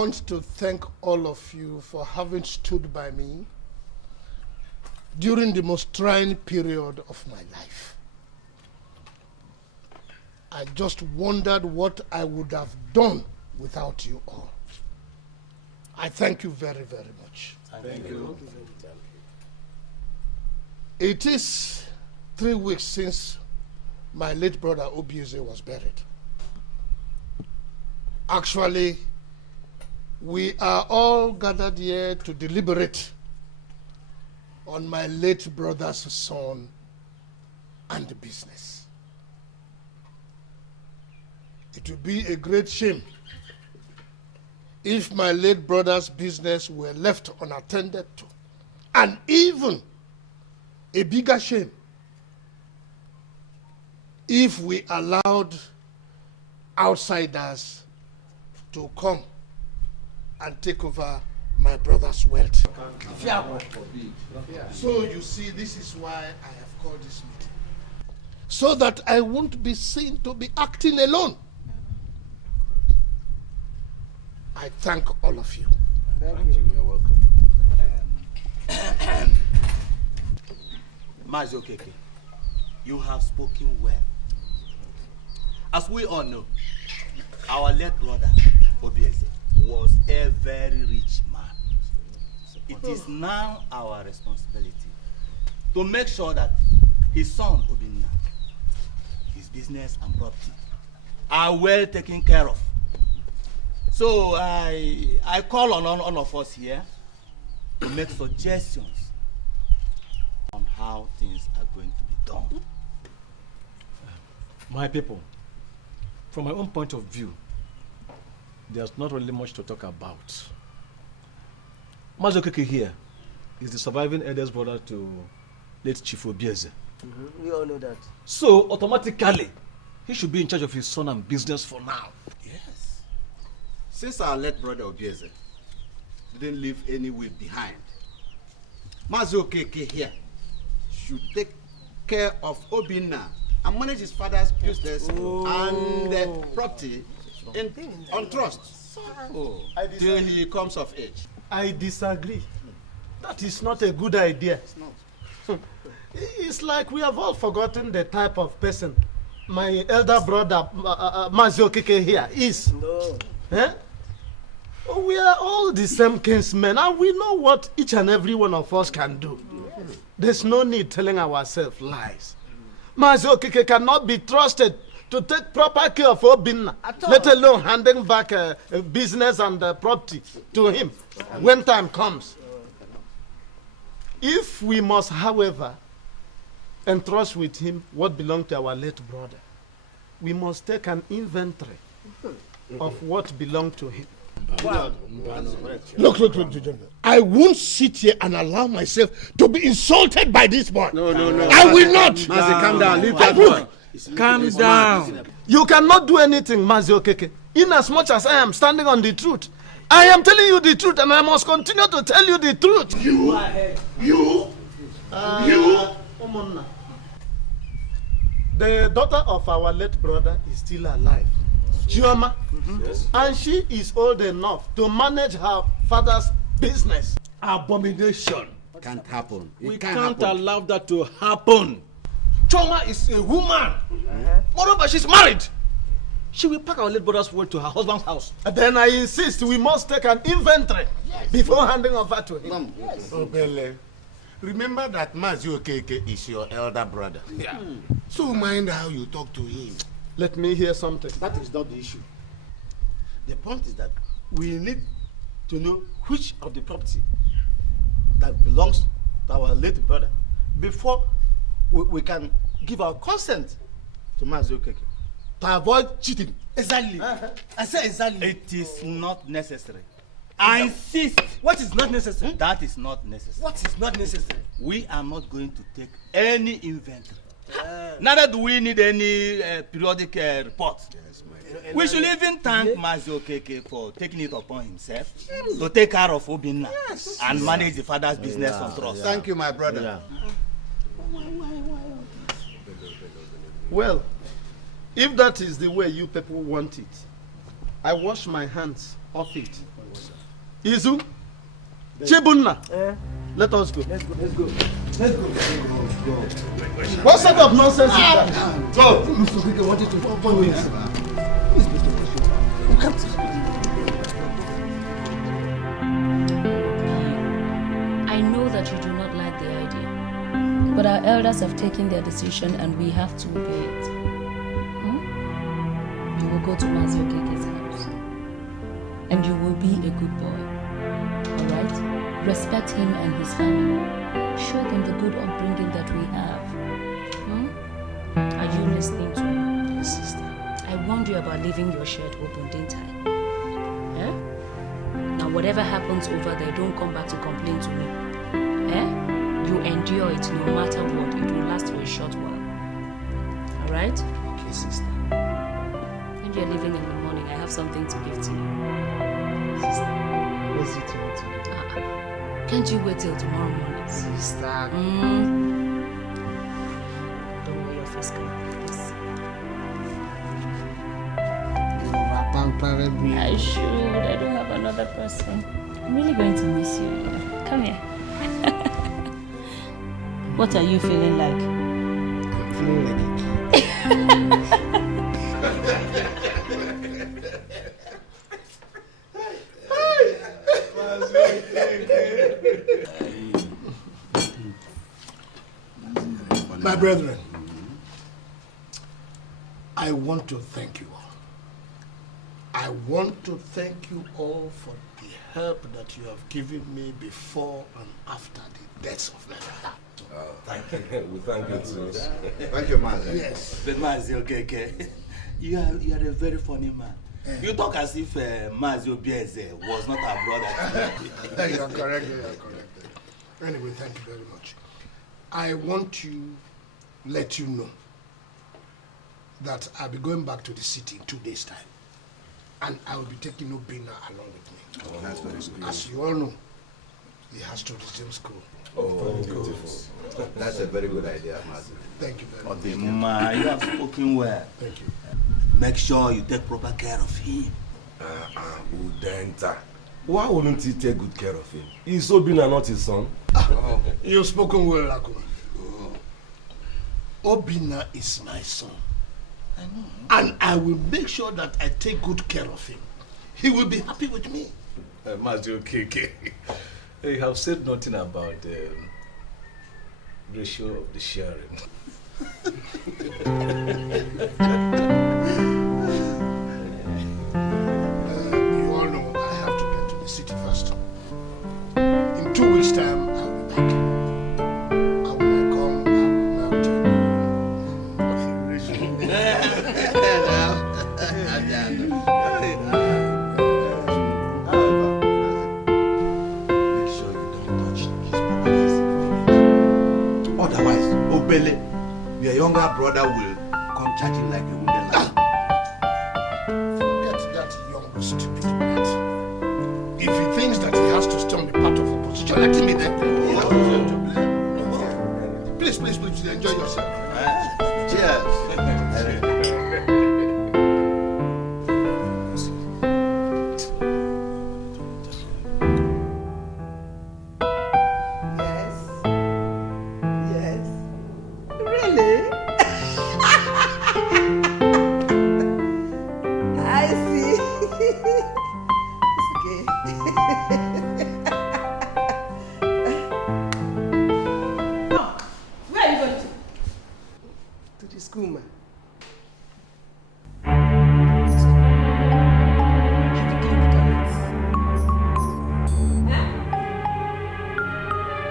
want to thank all of you for having stood by me during the most trying period of my life. I just wondered what I would have done without you all. I thank you very, very much. Thank you. It is 3 weeks since my late brother Obieze was buried. Actually, we are all gathered here to deliberate on my late brother's son and the business. It would be a great shame if my late brother's business were left unattended to, and even a bigger shame if we allowed outsiders to come and take over my brother's wealth. So you see, this is why I have called this meeting, so that I won't be seen to be acting alone. I thank all of you. Thank you. You're welcome. Mazi Okeke, you have spoken well. As we all know, our late brother Obieze was a very rich man. It is now our responsibility to make sure that his son Obinna, his business and property are well taken care of. So I call on all of us here to make suggestions on how things are going to be done. My people, from my own point of view, there's not really much to talk about. Mazi Okeke here is the surviving eldest brother to late Chief Obieze. We all know that. So automatically, he should be in charge of his son and business for now. Yes. Since our late brother Obieze didn't leave any will behind, Mazi Okeke here should take care of Obinna and manage his father's business and property on trust till he comes of age. I disagree. That is not a good idea. It's not. It's like we have all forgotten the type of person my elder brother Mazi Okeke here is. No. Eh? We are all the same kinsmen, and we know what each and every one of us can do. There's no need telling ourselves lies. Mazi Okeke cannot be trusted to take proper care of Obinna, let alone handing back a business and property to him when time comes. If we must, however, entrust with him what belonged to our late brother, we must take an inventory of what belonged to him. Wow. Look, gentlemen. I won't sit here and allow myself to be insulted by this boy. No. I will not. Mazi, calm down. Leave that boy. Calm down. You cannot do anything, Mazi Okeke. In as much as I am standing on the truth, I am telling you the truth, and I must continue to tell you the truth. You. Umunna. The daughter of our late brother is still alive, Chioma, and she is old enough to manage her father's business. Abomination. Can't happen. We can't allow that to happen. Chioma is a woman. Moreover, she's married. She will pack our late brother's word to her husband's house. Then I insist we must take an inventory before handing over to him. Obele, remember that Mazi Okeke is your elder brother. Yeah. So mind how you talk to him. Let me hear something. That is not the issue. The point is that we need to know which of the property that belongs to our late brother before we can give our consent to Mazi Okeke to avoid cheating. Exactly. I said exactly. It is not necessary. I insist. What is not necessary? That is not necessary. What is not necessary? We are not going to take any inventory. Neither do we need any periodic report. We should even thank Mazi Okeke for taking it upon himself to take care of Obinna and manage the father's business on trust. Thank you, my brother. Well, if that is the way you people want it, I wash my hands off it. Izu, Chibunna, let us go. Let's go. What sort of nonsense is that? Go! Mr. Kike wanted to follow you. I know that you do not like the idea, but our elders have taken their decision and we have to obey it. You will go to Mazi Okeke's house and you will be a good boy. Alright? Respect him and his family. Show them the good upbringing that we have. Are you listening to me? Yes, sister. I warned you about leaving your shirt open, didn't I? Eh? Now whatever happens over there, don't come back to complain to me. Eh? You endure it no matter what. It will last for a short while. Alright? Okay, sister. When you're leaving in the morning, I have something to give to you. Sister, what's it you want to do? Can't you wait till tomorrow morning? Sister. Don't wear your face cap. I should. I don't have another person. I'm really going to miss you. Come here. What are you feeling like? I'm feeling like My brethren, I want to thank you all. I want to thank you all for the help that you have given me before and after the deaths of my father. Thank you. We thank you too. Thank you, Mazi. Yes. But Mazi Okeke, you are a very funny man. You talk as if Mazi Obieze was not our brother. You are correct. You are correct. Anyway, thank you very much. I want to let you know that I'll be going back to the city in 2 days' time. And I will be taking Obina along with me. Oh, that's very good. As you all know, he has to resume school. Oh, beautiful. That's a very good idea, Mazi. Thank you very much. Odima, you have spoken well. Thank you. Make sure you take proper care of him. Udenta. Why wouldn't he take good care of him? Is Obina not his son? You've spoken well, Lakuma. Obina is my son. I know. And I will make sure that I take good care of him. He will be happy with me. Mazi Okeke, you have said nothing about the ratio of the sharing. You all know I have to get to the city first. In 2 weeks' time, I'll be back. And when I come, I will now tell you the ratio. Make sure you don't touch his properties. Otherwise, Obele, your younger brother will come charging like a wounded lion. Forget that young stupid brat. If he thinks that he has to storm the path of opposition, let him be there. Please, enjoy yourself. Cheers. Yes. Really? I see. It's okay. Where are you going to? to the school, man.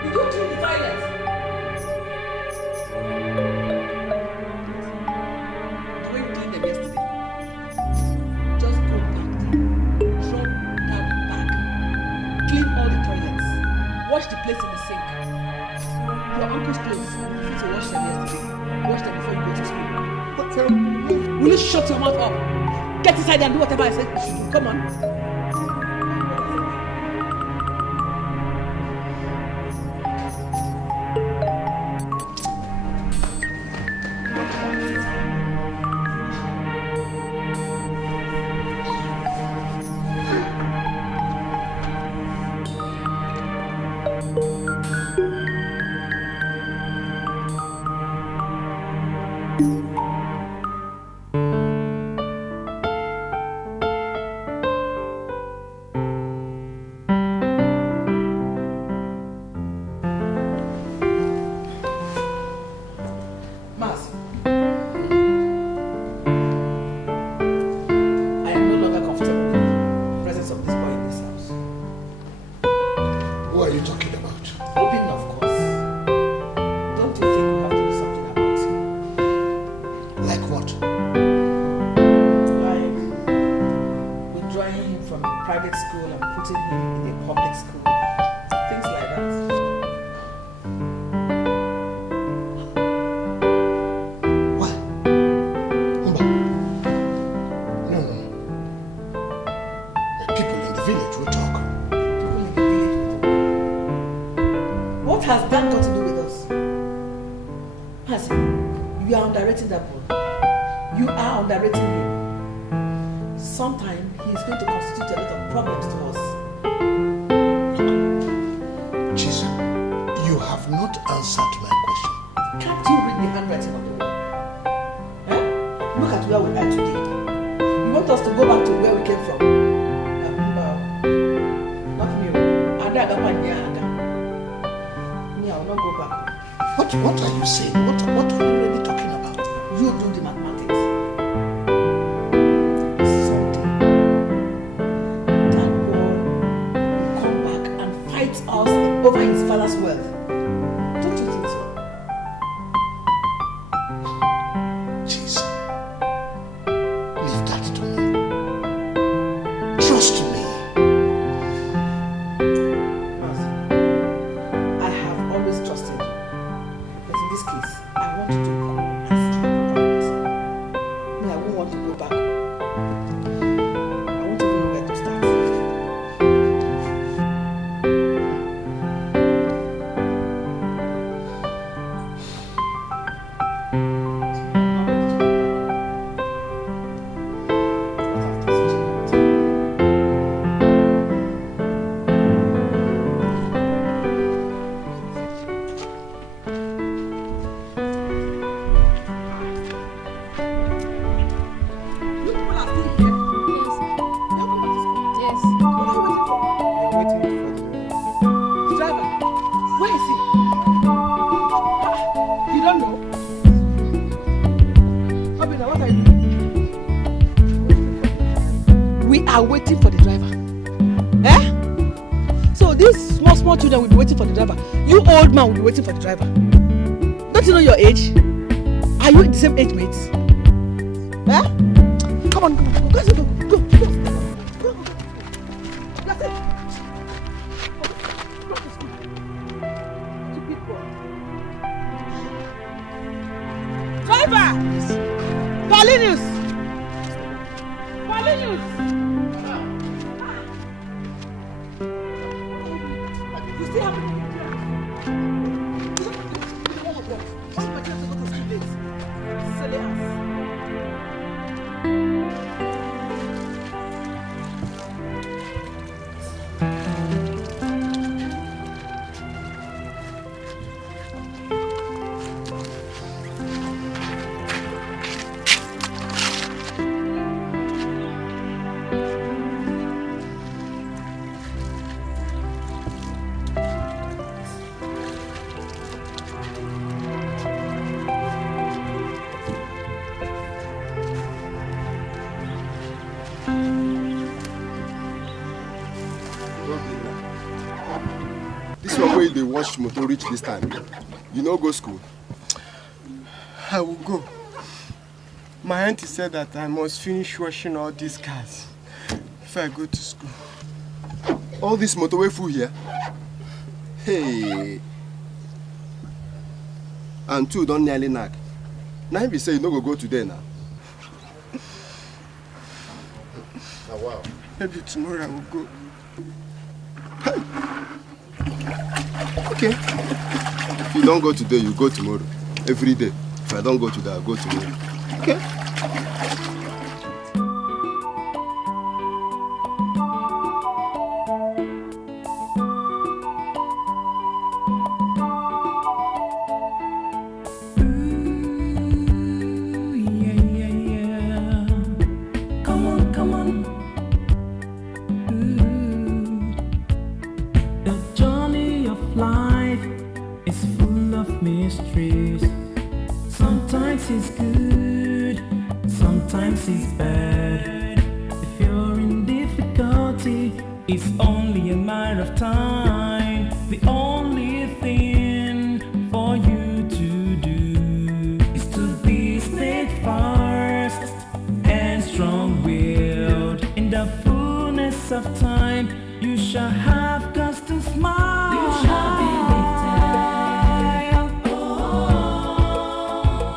Did you clean the toilet? The way you cleaned them yesterday. Just go back there. Drop that bag. Clean all the toilets. Wash the plates in the sink. Your uncle's plates. You need to wash them yesterday. Wash them before you go to school. But will you shut your mouth up? Get inside and do whatever I said you should do. Come on. private school and putting him in a public school. Things like that. Why? Mba. No. The people in the village will talk. People in the village will talk. What has that got to do with us? Mazi, you are underrating that boy. You are underrating him. Sometime he is going to constitute a lot of problems to us. Jesus, you have not answered my question. Can't you read the handwriting on the wall? Eh? Look at where we are today. You want us to go back to where we came from? Not me. Ada Me, I will not go back. What are you saying? What are you really talking about? You do the mathematics. Someday, that boy will come back and fight us over his father's wealth. Don't you think so? Jesus, leave that to me. Trust me. I have always trusted you. But in this case, I want you to go and sleep over it. No, I won't want to go back. I won't even know where to start. You people are still here. Yes. What are you waiting for? Waiting for The driver. Where is he? You don't know? Obina, what are you doing? We are waiting for the driver. Eh? So these small children will be waiting for the driver. You old man will be waiting for the driver. Don't you know your age? Are you in the same age mates? Eh? Come on, go. That's it. Driver! Paulinus! You still have to silly ass. This one way they watch motor reach this time. You no go school. I will go. My auntie said that I must finish washing all these cars if I go to school. All this motorway full here. Hey. And two don't nearly knack. Now be say you no go today now. Oh, wow. Maybe tomorrow I will go. Okay. If you don't go today, you go tomorrow. Every day. If I don't go today, I'll go tomorrow. Okay. In the fullness fullness of time, you shall have cause to smile. You shall be lifted. Oh,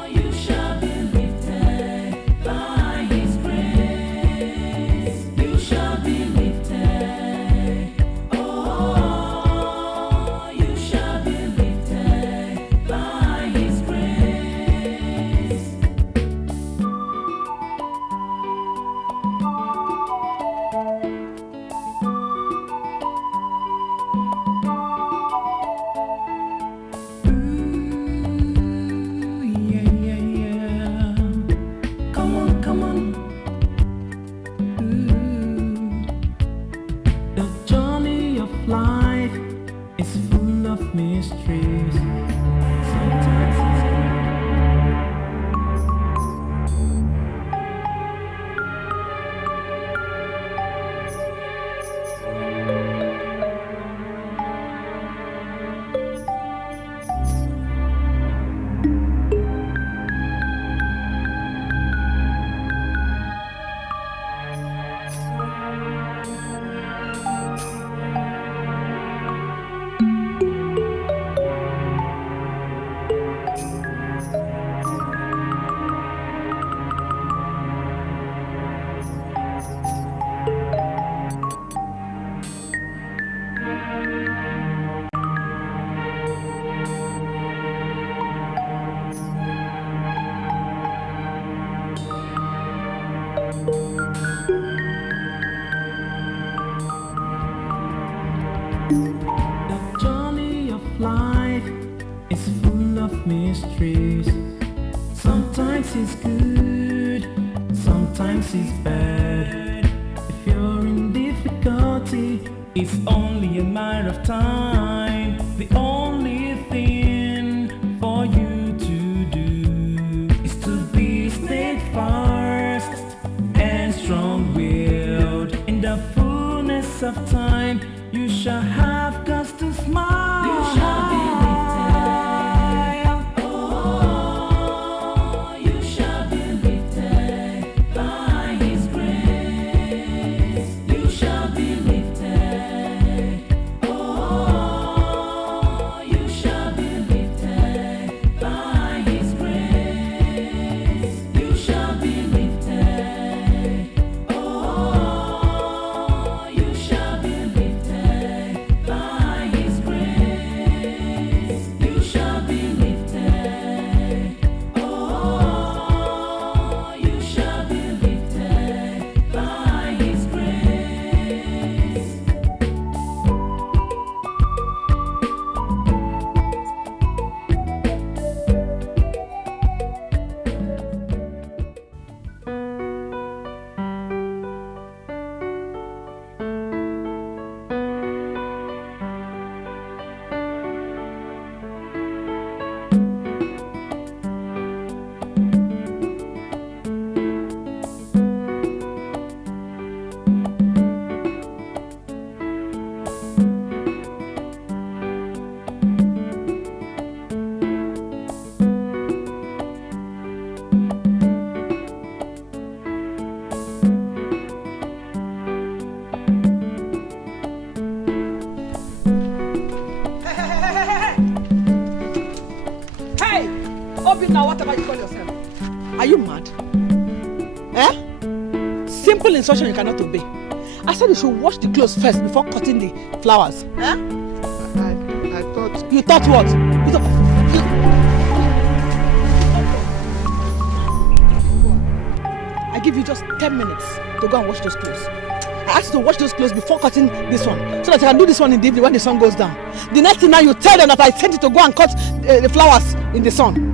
you shall be lifted by His grace. You shall be lifted. Oh, you shall be lifted by His grace. The journey of life is full of mysteries. Sometimes the journey of life is full of mysteries. Sometimes it's good, sometimes it's bad. If you're in difficulty, it's only a matter of time. The only thing for you to do is to be steadfast and strong-willed. In the fullness of time, you shall have cause to smile. You shall be lifted. Oh, you shall be lifted by His grace. You shall be lifted. Oh, you shall be lifted by His grace. You shall be lifted. Oh, you shall be lifted by His grace. You shall be lifted. Oh, you shall be lifted by His grace. Hey! Obinna, whatever you call yourself. Are you mad? Eh? Simple instruction you cannot obey. I said you should wash the clothes first before cutting the flowers. Eh? I thought... You thought what? I give you just 10 minutes to go and wash those clothes. I asked you to wash those clothes before cutting this one, so that I can do this one in the evening when the sun goes down. The next thing now you tell them that I sent you to go and cut the flowers in the sun.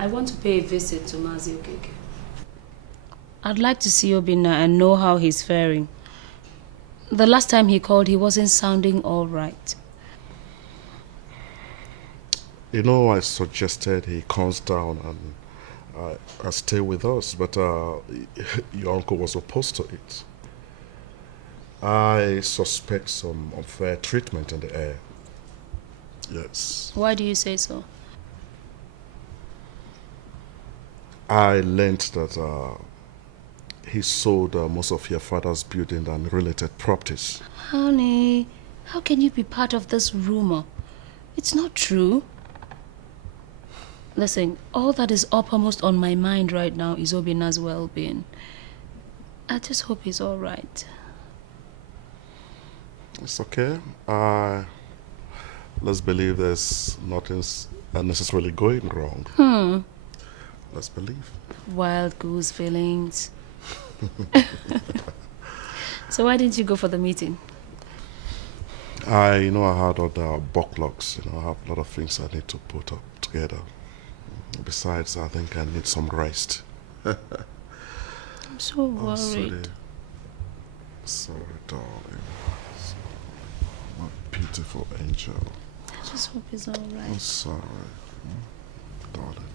I want to pay a visit to Mazi Okeke. I'd like to see Obinna and know how he's faring. The last time he called, he wasn't sounding all right. You know, I suggested he comes down and stay with us, but your uncle was opposed to it. I suspect some unfair treatment in the air. Yes. Why do you say so? I learned that he sold most of your father's building and related properties. Honey, how can you be part of this rumor? It's not true. Listen, all that is uppermost on my mind right now is Obinna's well-being. I just hope he's all right. It's okay. Let's believe there's nothing necessarily going wrong. Let's believe. Wild goose feelings. So why didn't you go for the meeting? I had other backlogs. I have a lot of things I need to put up together. Besides, I think I need some rest. I'm so worried. Sorry, darling. My beautiful angel. I just hope he's all right. I'm sorry, darling.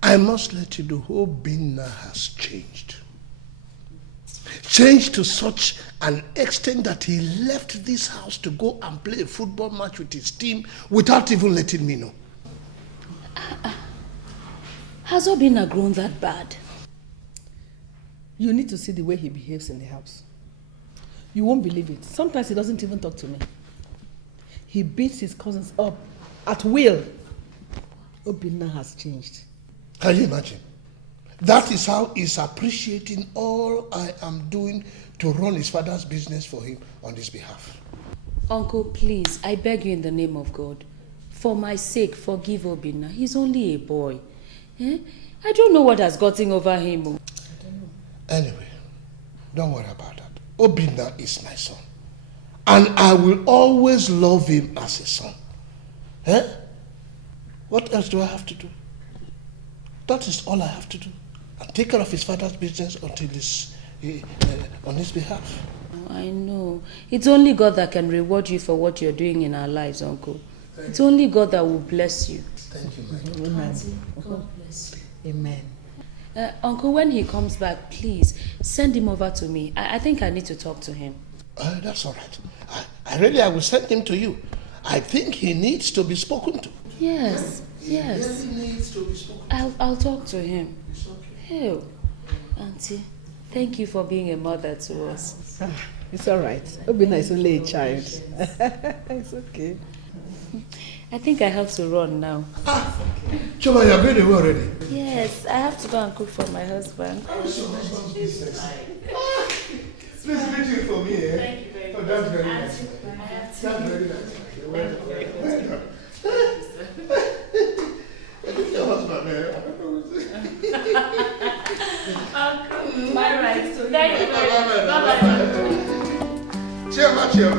I must let you know, Obinna has changed. Changed to such an extent that he left this house to go and play a football match with his team without even letting me know. Has Obinna grown that bad? You need to see the way he behaves in the house. You won't believe it. Sometimes he doesn't even talk to me. He beats his cousins up at will. Obinna has changed. Can you imagine? That is how he's appreciating all I am doing to run his father's business for him on his behalf. Uncle, please, I beg you in the name of God. For my sake, forgive Obinna. He's only a boy. I don't know what has gotten over him. I don't know. Anyway, don't worry about that. Obinna is my son. And I will always love him as a son. What else do I have to do? That is all I have to do. And take care of his father's business until he's on his behalf. Oh, I know. It's only God that can reward you for what you're doing in our lives, Uncle. It's only God that will bless you. Thank you, my daughter. Amen. God bless you. Amen. Uncle, when he comes back, please send him over to me. I think I need to talk to him. That's all right. I will send him to you. I think he needs to be spoken to. Yes. He really needs to be spoken to. I'll talk to him. It's okay. Hey, Auntie, thank you for being a mother to us. It's all right. Obinna is only a child. It's okay. I think I have to run now. Choma, you're going away already? Yes, I have to go and cook for my husband. How's your husband's business? Please greet you for me, eh? Thank you very much. Oh, that's very nice. That's very nice. Well done. Your husband, man. My right. Thank you very much. Bye-bye. Cheers.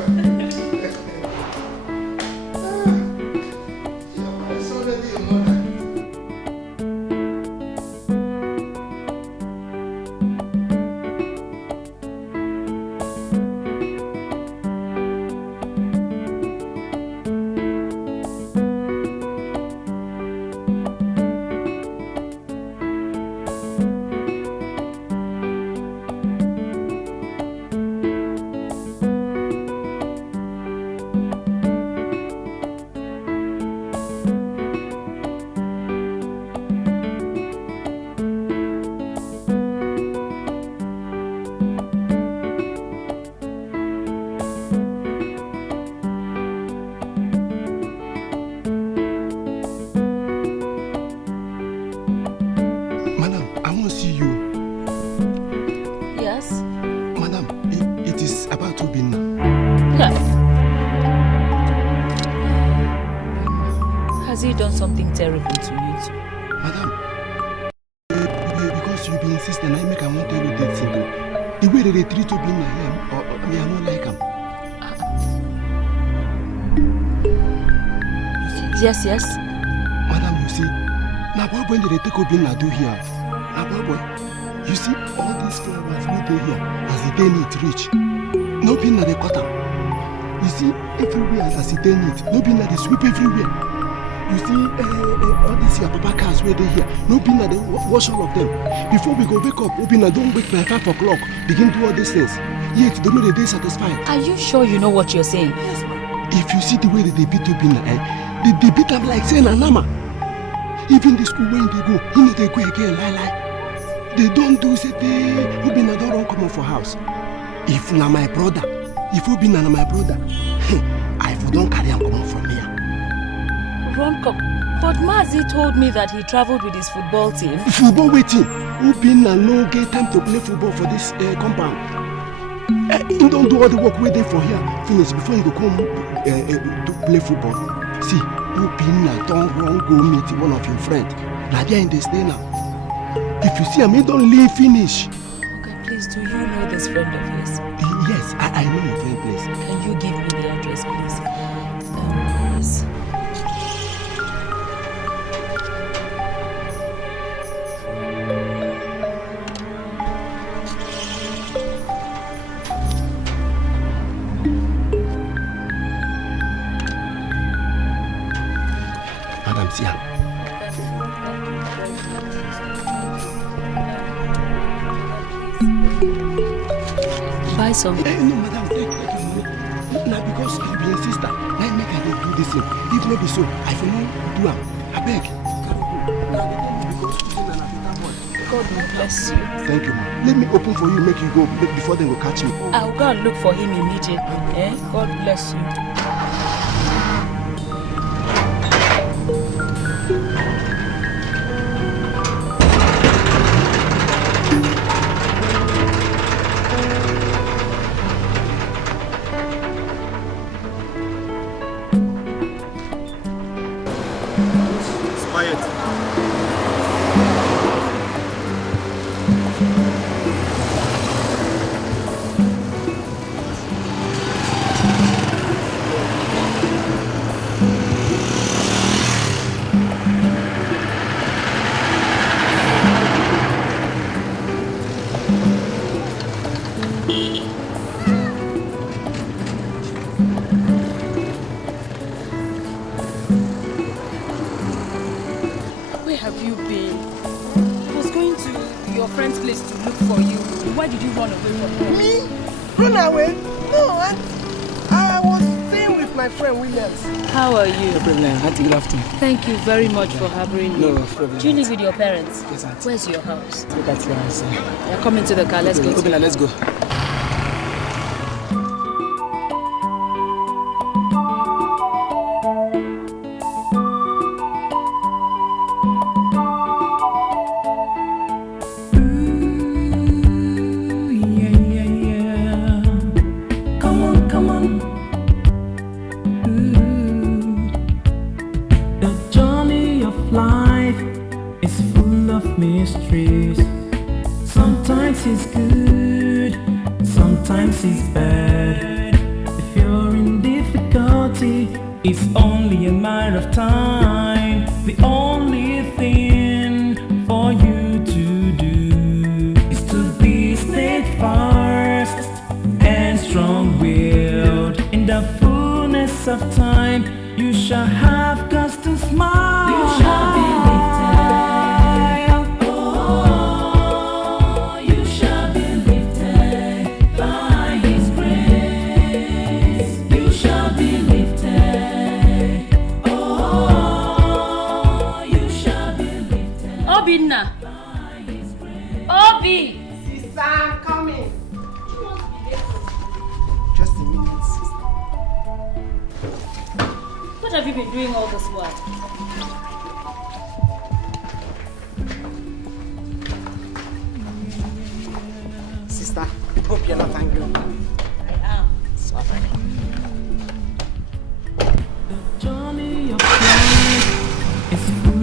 terrible to you too. Madam, because you be insisting, I make I want tell you that thing. The way that they treat you being here, me I don't like him. Yes, yes. Madam, you see, now what when they take you being do here? Now what? You see, all these flowers we do here, as the day need reach, no being na they cut them. You see, everywhere as the day need, no being na they sweep everywhere. You see, all these here papa cars where they here, no being na they wash all of them. Before we go wake up, we being na don't wake by 5 o'clock, begin do all these things. Yet they know the day satisfied. Are you sure you know what you're saying? Yes, ma'am. If you see the way that they beat up in they beat them like saying Anama. Even the school when they go, you know they go again, lie. They don't do say they Ubina don't run come out for house. If na my brother, if Ubina na my brother, I don't carry him come out from here. Run come. But Mazi told me that he traveled with his football team. Football waiting. Ubina no get time to play football for this compound. He don't do all the work waiting for here. Finish before he go come to play football. See, Ubina don't run go meet one of your friends. Now they are in the stay now. If you see him, he don't leave finish. Okay, please, do you know this friend of yours? Yes, I know your friend, please. Can you give me the address, please? Yes. Madam, see him. Buy some. No, madam, take your money. Now because you be a sister, now make I do this thing. If not be so, I will not do it. I beg. God will bless you. Thank you, ma'am. Let me open for you, make you go before they will catch me. I'll go and look for him immediately. God bless you. Thank you very much for harboring me. No problem. Do you live with your parents? Yes, auntie. Where's your house? Look at your house. Yeah, come into the car. Let's go. Let's go. It's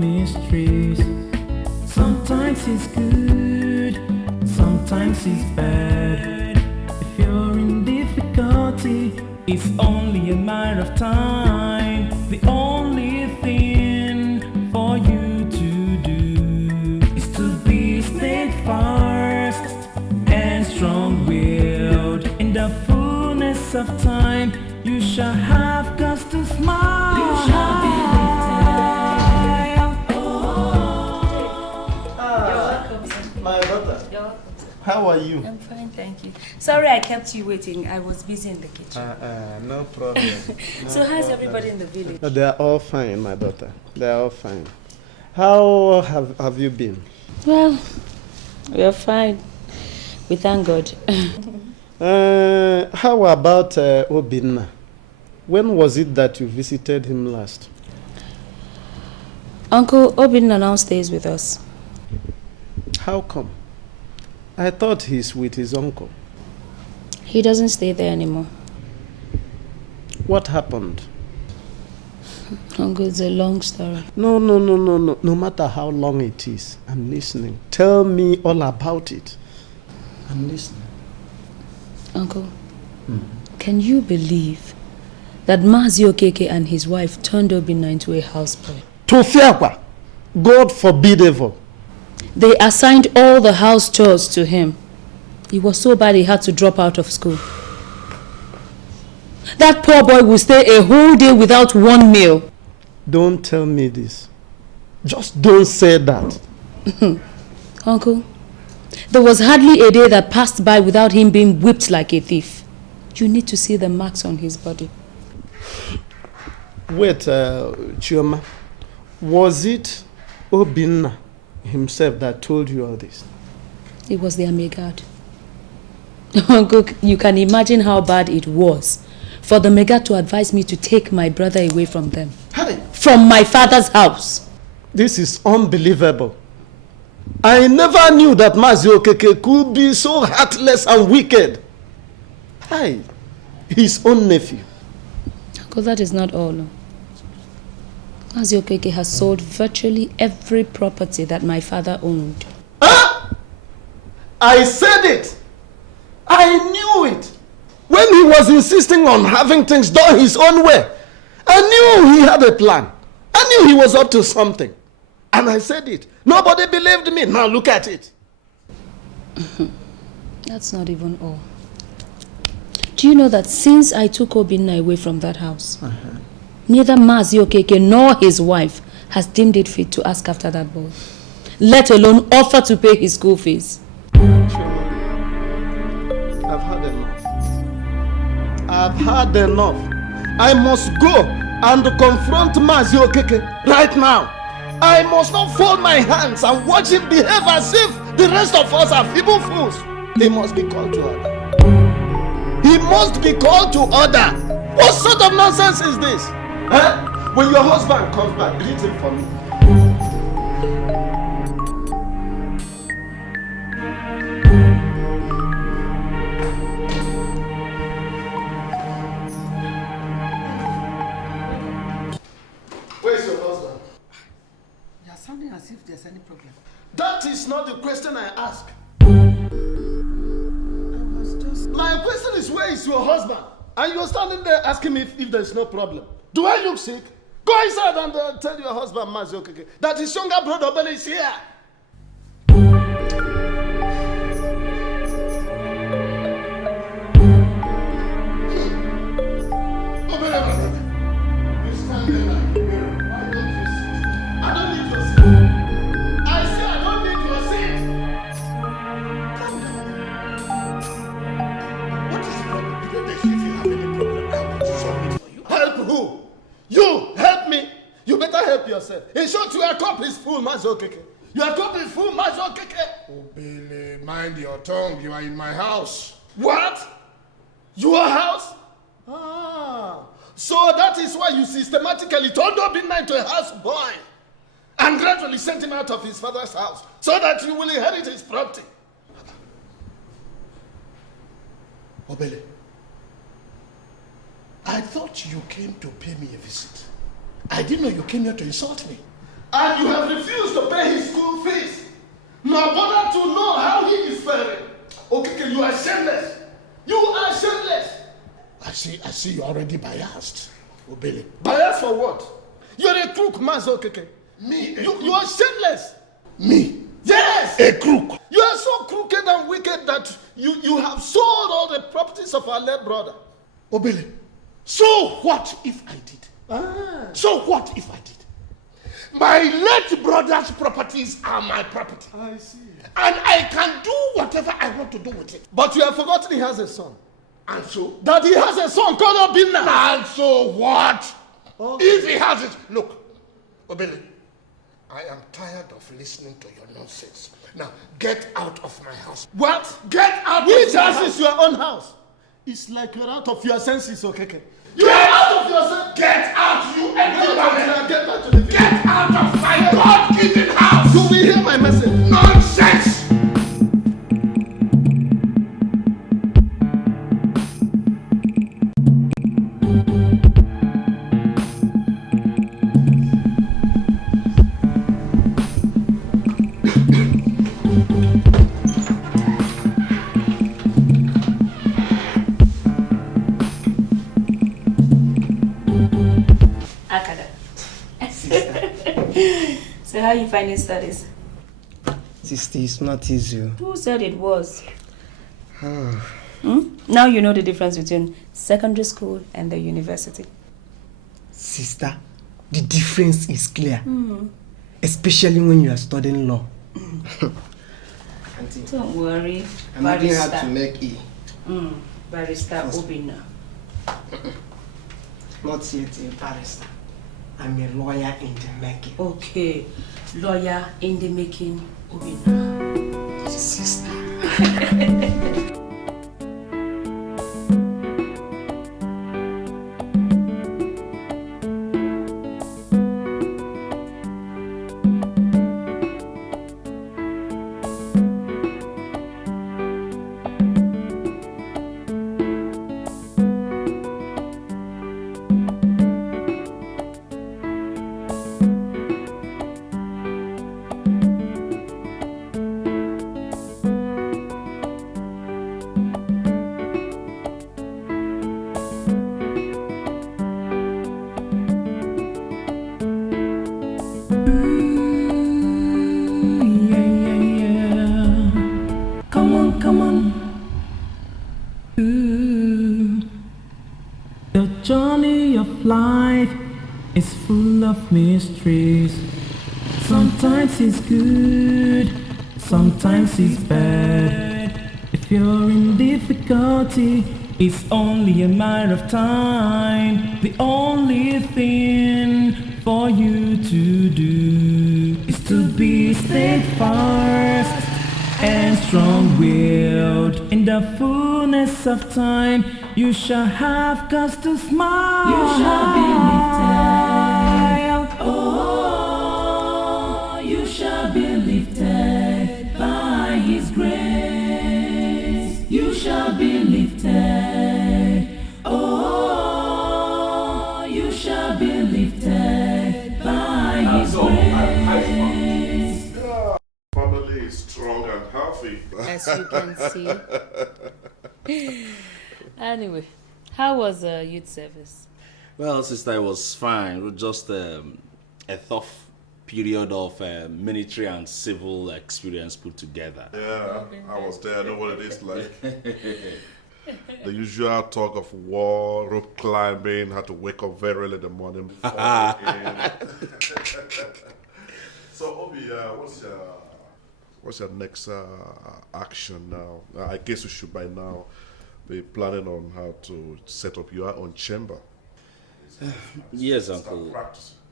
mysteries. Sometimes it's good, sometimes it's bad. If you're in difficulty, it's only a matter of time. The only thing for you to do is to be steadfast and strong-willed. In the fullness of time, you shall have cause to smile. You shall be My daughter. You're welcome. How are you? I'm fine, thank you. Sorry I kept you waiting. I was busy in the kitchen. No problem. So how's everybody in the village? They are all fine, my daughter. They are all fine. How have you been? Well, we're fine. We thank God. How about Obinna? When was it that you visited him last? Uncle Obinna now stays with us. How come? I thought he's with his uncle. He doesn't stay there anymore. What happened? Uncle, it's a long story. No. No matter how long it is, I'm listening. Tell me all about it. I'm listening. Uncle, can you believe that Mazi Okeke and his wife turned Obinna into a houseboy? To Fiakwa, God forbid evil. They assigned all the house chores to him. He was so bad he had to drop out of school. That poor boy will stay a whole day without one meal. Don't tell me this. Just don't say that. Uncle, there was hardly a day that passed by without him being whipped like a thief. You need to see the marks on his body. Wait, Chioma. Was it Obinna himself that told you all this? It was the Megad. Uncle, you can imagine how bad it was for the Megad to advise me to take my brother away from them. Hey. From my father's house. This is unbelievable. I never knew that Mazi Okeke could be so heartless and wicked. Hey, his own nephew. Uncle, that is not all. Mazi Okeke has sold virtually every property that my father owned. Huh? I said it. I knew it. When he was insisting on having things done his own way, I knew he had a plan. I knew he was up to something. And I said it. Nobody believed me. Now look at it. That's not even all. Do you know that since I took Obinna away from that house, neither Mazi Okeke nor his wife has deemed it fit to ask after that boy, let alone offer to pay his school fees. I've had enough. I've had enough. I must go and confront Mazi Okeke right now. I must not fold my hands and watch him behave as if the rest of us are feeble fools. He must be called to order. He must be called to order. What sort of nonsense is this? Huh? When your husband comes back, greet him for me. Where's your husband? You are sounding as if there's any problem. That is not the question I ask. My question is, where is your husband? And you're standing there asking me if there's no problem. Do I look sick? Go inside and tell your husband, Mazi Okeke, that his younger brother Obele is here. You help me. You better help yourself. In short, your cup is full, Mazi Okeke. Your cup is full, Mazi Okeke. Obele, mind your tongue. You are in my house. What? Your house? Ah. So that is why you systematically turned Obinna into a house boy and gradually sent him out of his father's house so that you will inherit his property. Obele, I thought you came to pay me a visit. I didn't know you came here to insult me. And you have refused to pay his school fees. Nor bother to know how he is faring. Okay, you are shameless. You are shameless. I see you're already biased, Obele. Biased for what? You're a crook, Mazo Keke. Me? You are shameless. Me? Yes! A crook? You are so crooked and wicked that you have sold all the properties of our late brother. Obele, so what if I did? So what if I did? My late brother's properties are my property. I see. And I can do whatever I want to do with it. But you have forgotten he has a son. And so? That he has a son called Obinna. And so what? Okay. If he has it, look, Obele, I am tired of listening to your nonsense. Now, get out of my house. What? Get out Which of my house house. is your own house? It's like you're out of your senses, Okeke. You are out of your senses. Get out, you empty man. Get back to the village. Get out of my God-given house. You will hear my message. Nonsense. So how are you finding studies? Sister, it's not easy. Who said it was? Now you know the difference between secondary school and the university. Sister, the difference is clear. Especially when you are studying law. Auntie, don't worry. I'm learning how to make E. Barrister Obinna. Not yet a barrister. I'm a lawyer in the making. Okay, lawyer in the making, Obinna. Sister. Mysteries. Sometimes it's good, sometimes it's bad. If you're in difficulty, it's only a matter of time. The only thing for you to do is to be steadfast and strong-willed. In the fullness of time, you shall have cause to smile. You shall be lifted. Oh, you shall be lifted by His grace. You shall be lifted. Oh, you shall be lifted by His grace. Family is strong and healthy. As you can see. Anyway, how was youth service? Well, sister, it was fine. It was just a tough period of military and civil experience put together. Yeah, I was there. I know what it is like. The usual talk of war, rope climbing, had to wake up very early in the morning. So, Obi, what's your next action now? I guess you should by now be planning on how to set up your own chamber. Yes, Uncle.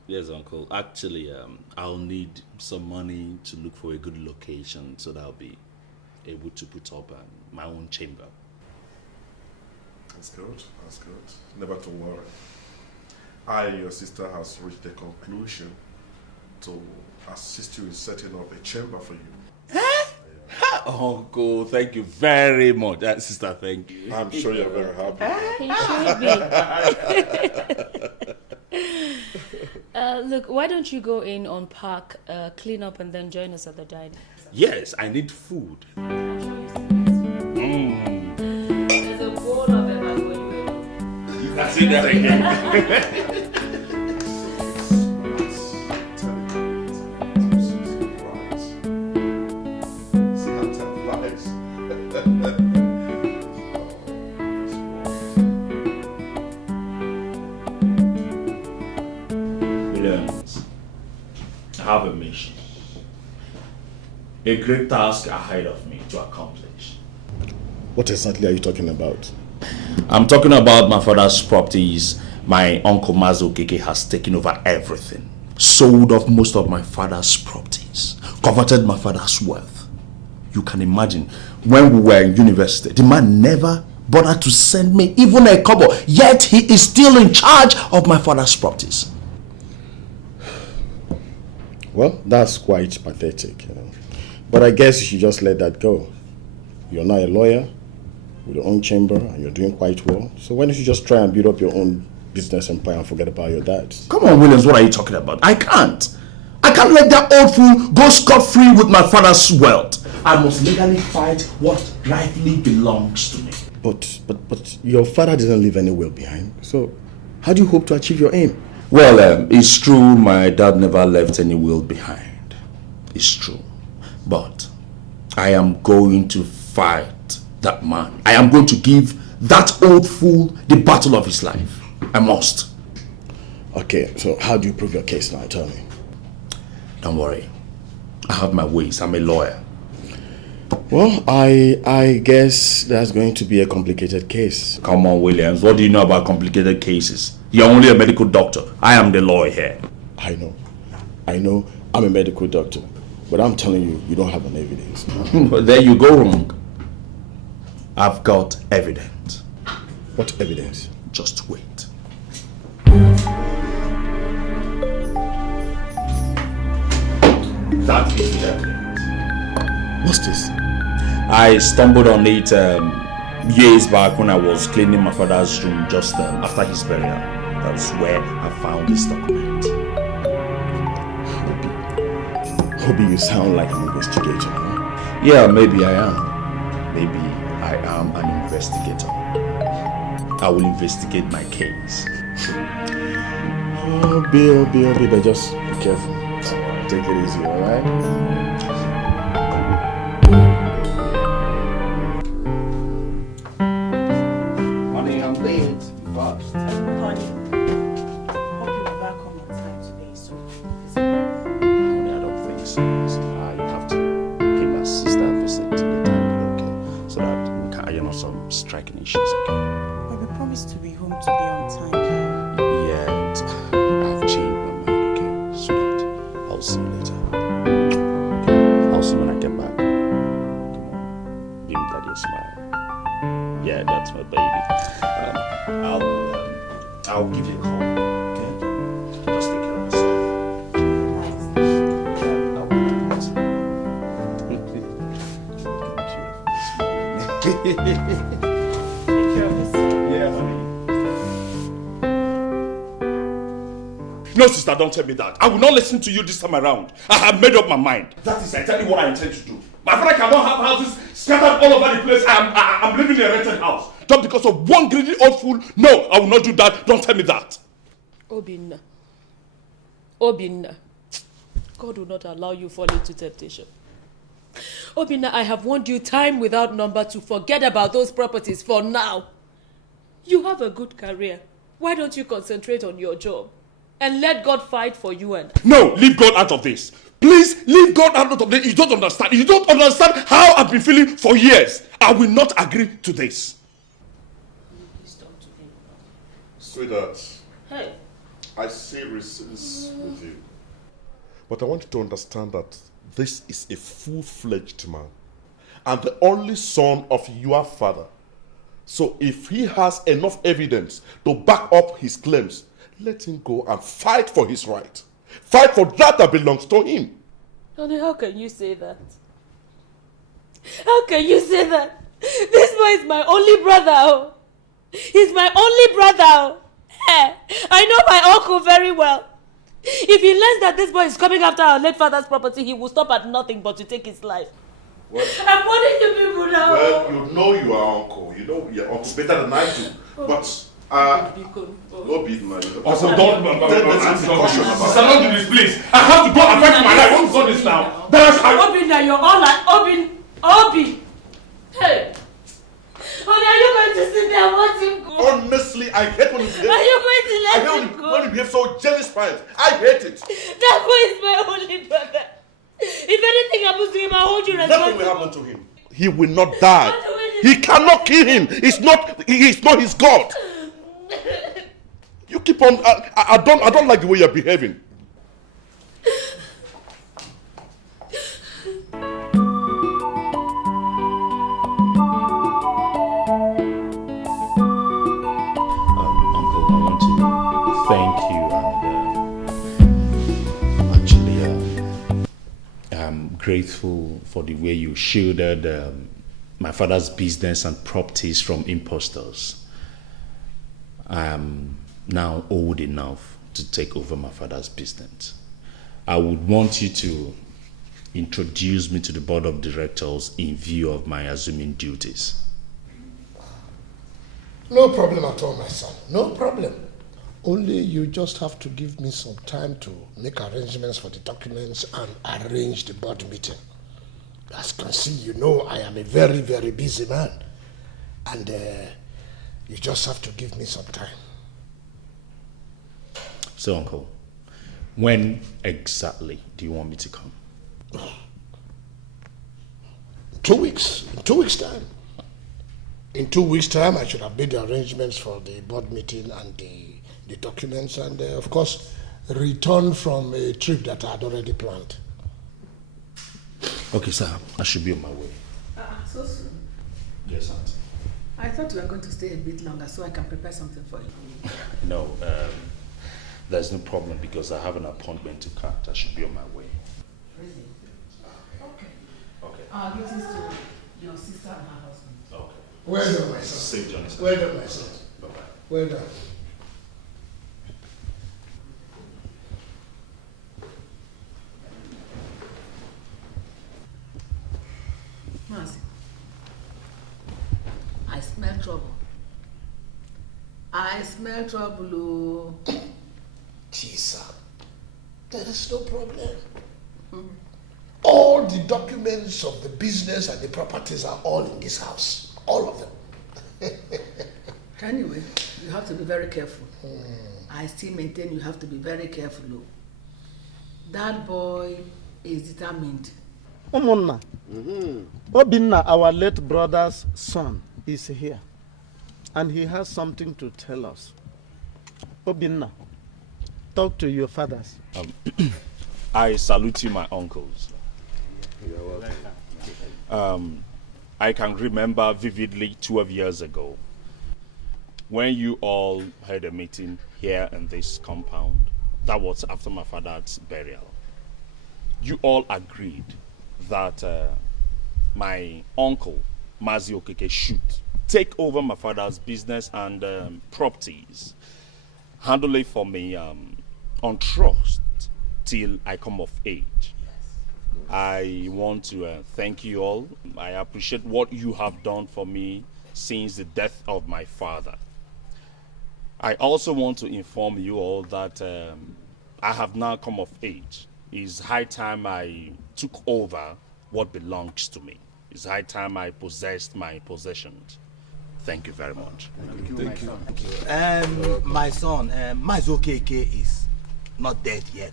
Yes, Uncle. Actually, I'll need some money to look for a good location so that I'll be able to put up my own chamber. That's good. That's good. Never to worry. Your sister, has reached a conclusion to assist you in setting up a chamber for you. Uncle, thank you very much. Sister, thank you. I'm sure you're very happy. He should be. Look, why don't you go in, unpack, clean up, and then join us at the dining? Yes, I need food. There's a bowl of them for you. You can say that again. Williams, I have a mission. A great task ahead of me to accomplish. What exactly are you talking about? I'm talking about my father's properties. My uncle Mazo Keke has taken over everything. Sold off most of my father's properties. Converted my father's wealth. You can imagine, when we were in university, the man never bothered to send me even a kobo. Yet he is still in charge of my father's properties. Well, that's quite pathetic, you know. But I guess you should just let that go. You're now a lawyer with your own chamber and you're doing quite well. So why don't you just try and build up your own business empire and forget about your dad? Come on, Williams, what are you talking about? I can't let that old fool go scot-free with my father's wealth. I must legally fight what rightly belongs to me. But your father didn't leave any will behind. So how do you hope to achieve your aim? Well, it's true my dad never left any will behind. It's true. But I am going to fight that man. I am going to give that old fool the battle of his life. I must. Okay, so how do you prove your case now? Tell me. Don't worry. I have my ways. I'm a lawyer. Well, I guess that's going to be a complicated case. Come on, Williams. What do you know about complicated cases? You're only a medical doctor. I am the lawyer here. I know. I'm a medical doctor. But I'm telling you, you don't have an evidence. There you go wrong. I've got evidence. What evidence? Just wait. That is the evidence. What's this? I stumbled on it years back when I was cleaning my father's room just after his burial. That's where I found this document. Hobby, you sound like an investigator. Huh? Yeah, maybe I am. Maybe I am an investigator. I will investigate my case. Oh, Bill, but just be careful. Take it easy, alright? Honey, I'm late. Fast. Honey, hope you are back home on time today, so Honey, I don't think so. I have to pay my sister a visit to get time, okay? So that we can iron out some striking issues, okay? but we promised to be home to be on time. Yet, I've changed my mind, okay? So that I'll see you later. Okay? I'll see you when I get back. Come on. Give daddy a smile. Yeah, that's my baby. I'll give you a call, okay? Just take care of yourself. Yeah, I'll be back. Take care of yourself. Yeah, honey. No, sister, don't tell me that. I will not listen to you this time around. I have made up my mind. That is exactly what I intend to do. My father cannot have houses scattered all over the place. I'm living in a rented house. Just because of one greedy old fool. No, I will not do that. Don't tell me that. Obinna, God will not allow you fall into temptation. Obinna, I have warned you time without number to forget about those properties for now. You have a good career. Why don't you concentrate on your job and let God fight for you and... No, leave God out of this. Please, leave God out of this. You don't understand. You don't understand how I've been feeling for years. I will not agree to this. Sweetheart, Hey. I see resistance with you. But I want you to understand that this is a full-fledged man and the only son of your father. So if he has enough evidence to back up his claims, let him go and fight for his right. Fight for that belongs to him. Honey, how can you say that? How can you say that? This boy is my only brother. He's my only brother. Hey, I know my uncle very well. If he learns that this boy is coming after our late father's property, he will stop at nothing but to take his life. What? I'm warning you people now. Well, you know you are uncle. You know your uncle better than I do. But no beat man. Also, don't don't do this, please. I have to go affect my life. Don't do this now. Obi, now you're all like Obi. Hey. Are you going to sit there and watch him go? Honestly, I hate when you behave. Are you going to let him go? When you behave so jealous, parents. I hate it. That boy is my only brother. If anything happens to him, I'll hold you responsible. Nothing will happen to him. He will not die. He cannot kill him. He's not his God. You keep on. I don't like the way you're behaving. Thank you, and actually, I'm grateful for the way you shielded my father's business and properties from impostors. I am now old enough to take over my father's business. I would want you to introduce me to the board of directors in view of my assuming duties. No problem at all, my son. No problem. Only you just have to give me some time to make arrangements for the documents and arrange the board meeting. As you can see, you know I am a very, very busy man. And you just have to give me some time. So, Uncle, when exactly do you want me to come? 2 weeks. In 2 weeks' time. In 2 weeks' time, I should have made the arrangements for the board meeting and the documents and, of course, return from a trip that I had already planned. Okay, sir. I should be on my way. So soon? Yes, Aunt. I thought you were going to stay a bit longer so I can prepare something for you. No, there's no problem because I have an appointment to cut. I should be on my way. Really? Okay. Greetings to your sister and her husband. Okay. Well done, my son. Safe journey, sir. Well done, my son. Bye-bye. Well done. Mercy. I smell trouble. I smell trouble, oh. Jesus, there is no problem. All the documents of the business and the properties are all in this house. All of them. Anyway, you have to be very careful. I still maintain you have to be very careful, oh. That boy is determined. Umunna, Obinna, our late brother's son, is here. And he has something to tell us. Obinna, talk to your fathers. I salute you, my uncles. You're welcome. I can remember vividly 12 years ago when you all had a meeting here in this compound. That was after my father's burial. You all agreed that my uncle, Mazi Okeke, should take over my father's business and properties, handle it for me on trust till I come of age. I want to thank you all. I appreciate what you have done for me since the death of my father. I also want to inform you all that I have now come of age. It's high time I took over what belongs to me. It's high time I possessed my possessions. Thank you very much. Thank you. My son, Mazi Okeke is not dead yet.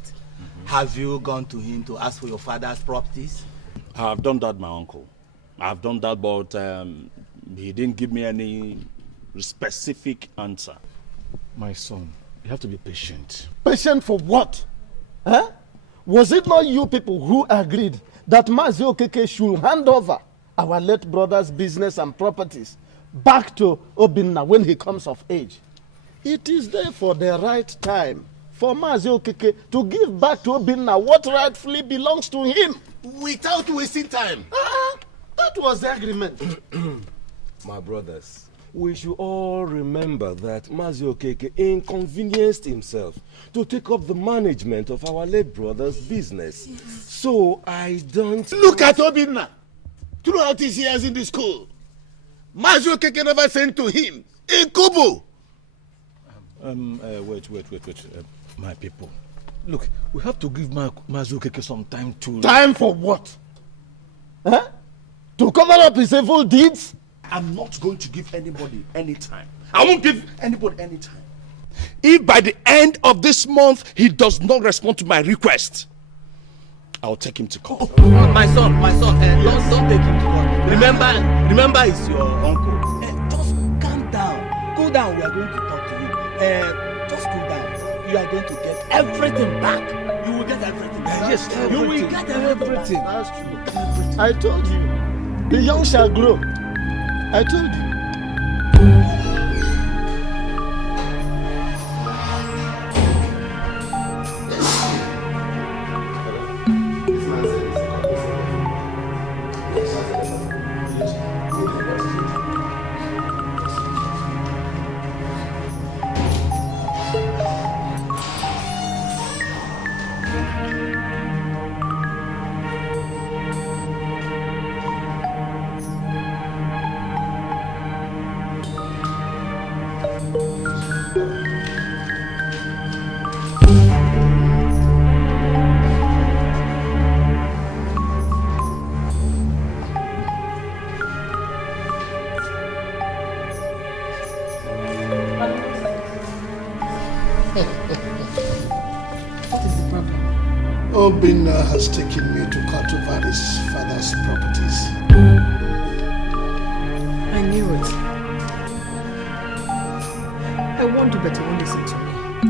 Have you gone to him to ask for your father's properties? I have done that, my uncle. I have done that, but he didn't give me any specific answer. My son, you have to be patient. Patient for what? Huh? Was it not you people who agreed that Mazi Okeke should hand over our late brother's business and properties back to Obinna when he comes of age? It is therefore the right time for Mazi Okeke to give back to Obinna what rightfully belongs to him. Without wasting time. That was the agreement. My brothers, we should all remember that Mazi Okeke inconvenienced himself to take up the management of our late brother's business. So I don't... Look at Obinna. Throughout his years in the school, Mazi Okeke never sent to him a kobo. Wait. My people. Look, we have to give Mazi Okeke some time to... Time for what? Huh? To cover up his evil deeds? I'm not going to give anybody any time. I won't give anybody any time. If by the end of this month he does not respond to my request, I'll take him to court. My son, don't take him to court. Remember, he's your uncle. Just calm down. Cool down. We are going to talk to you. Just cool down. You are going to get everything back. You will get everything back. Yes, you will get everything. That's true. I told you, the young shall grow. I told you. Obinna has taken me to cut over his father's properties. I knew it. I warned you, but you won't listen to me.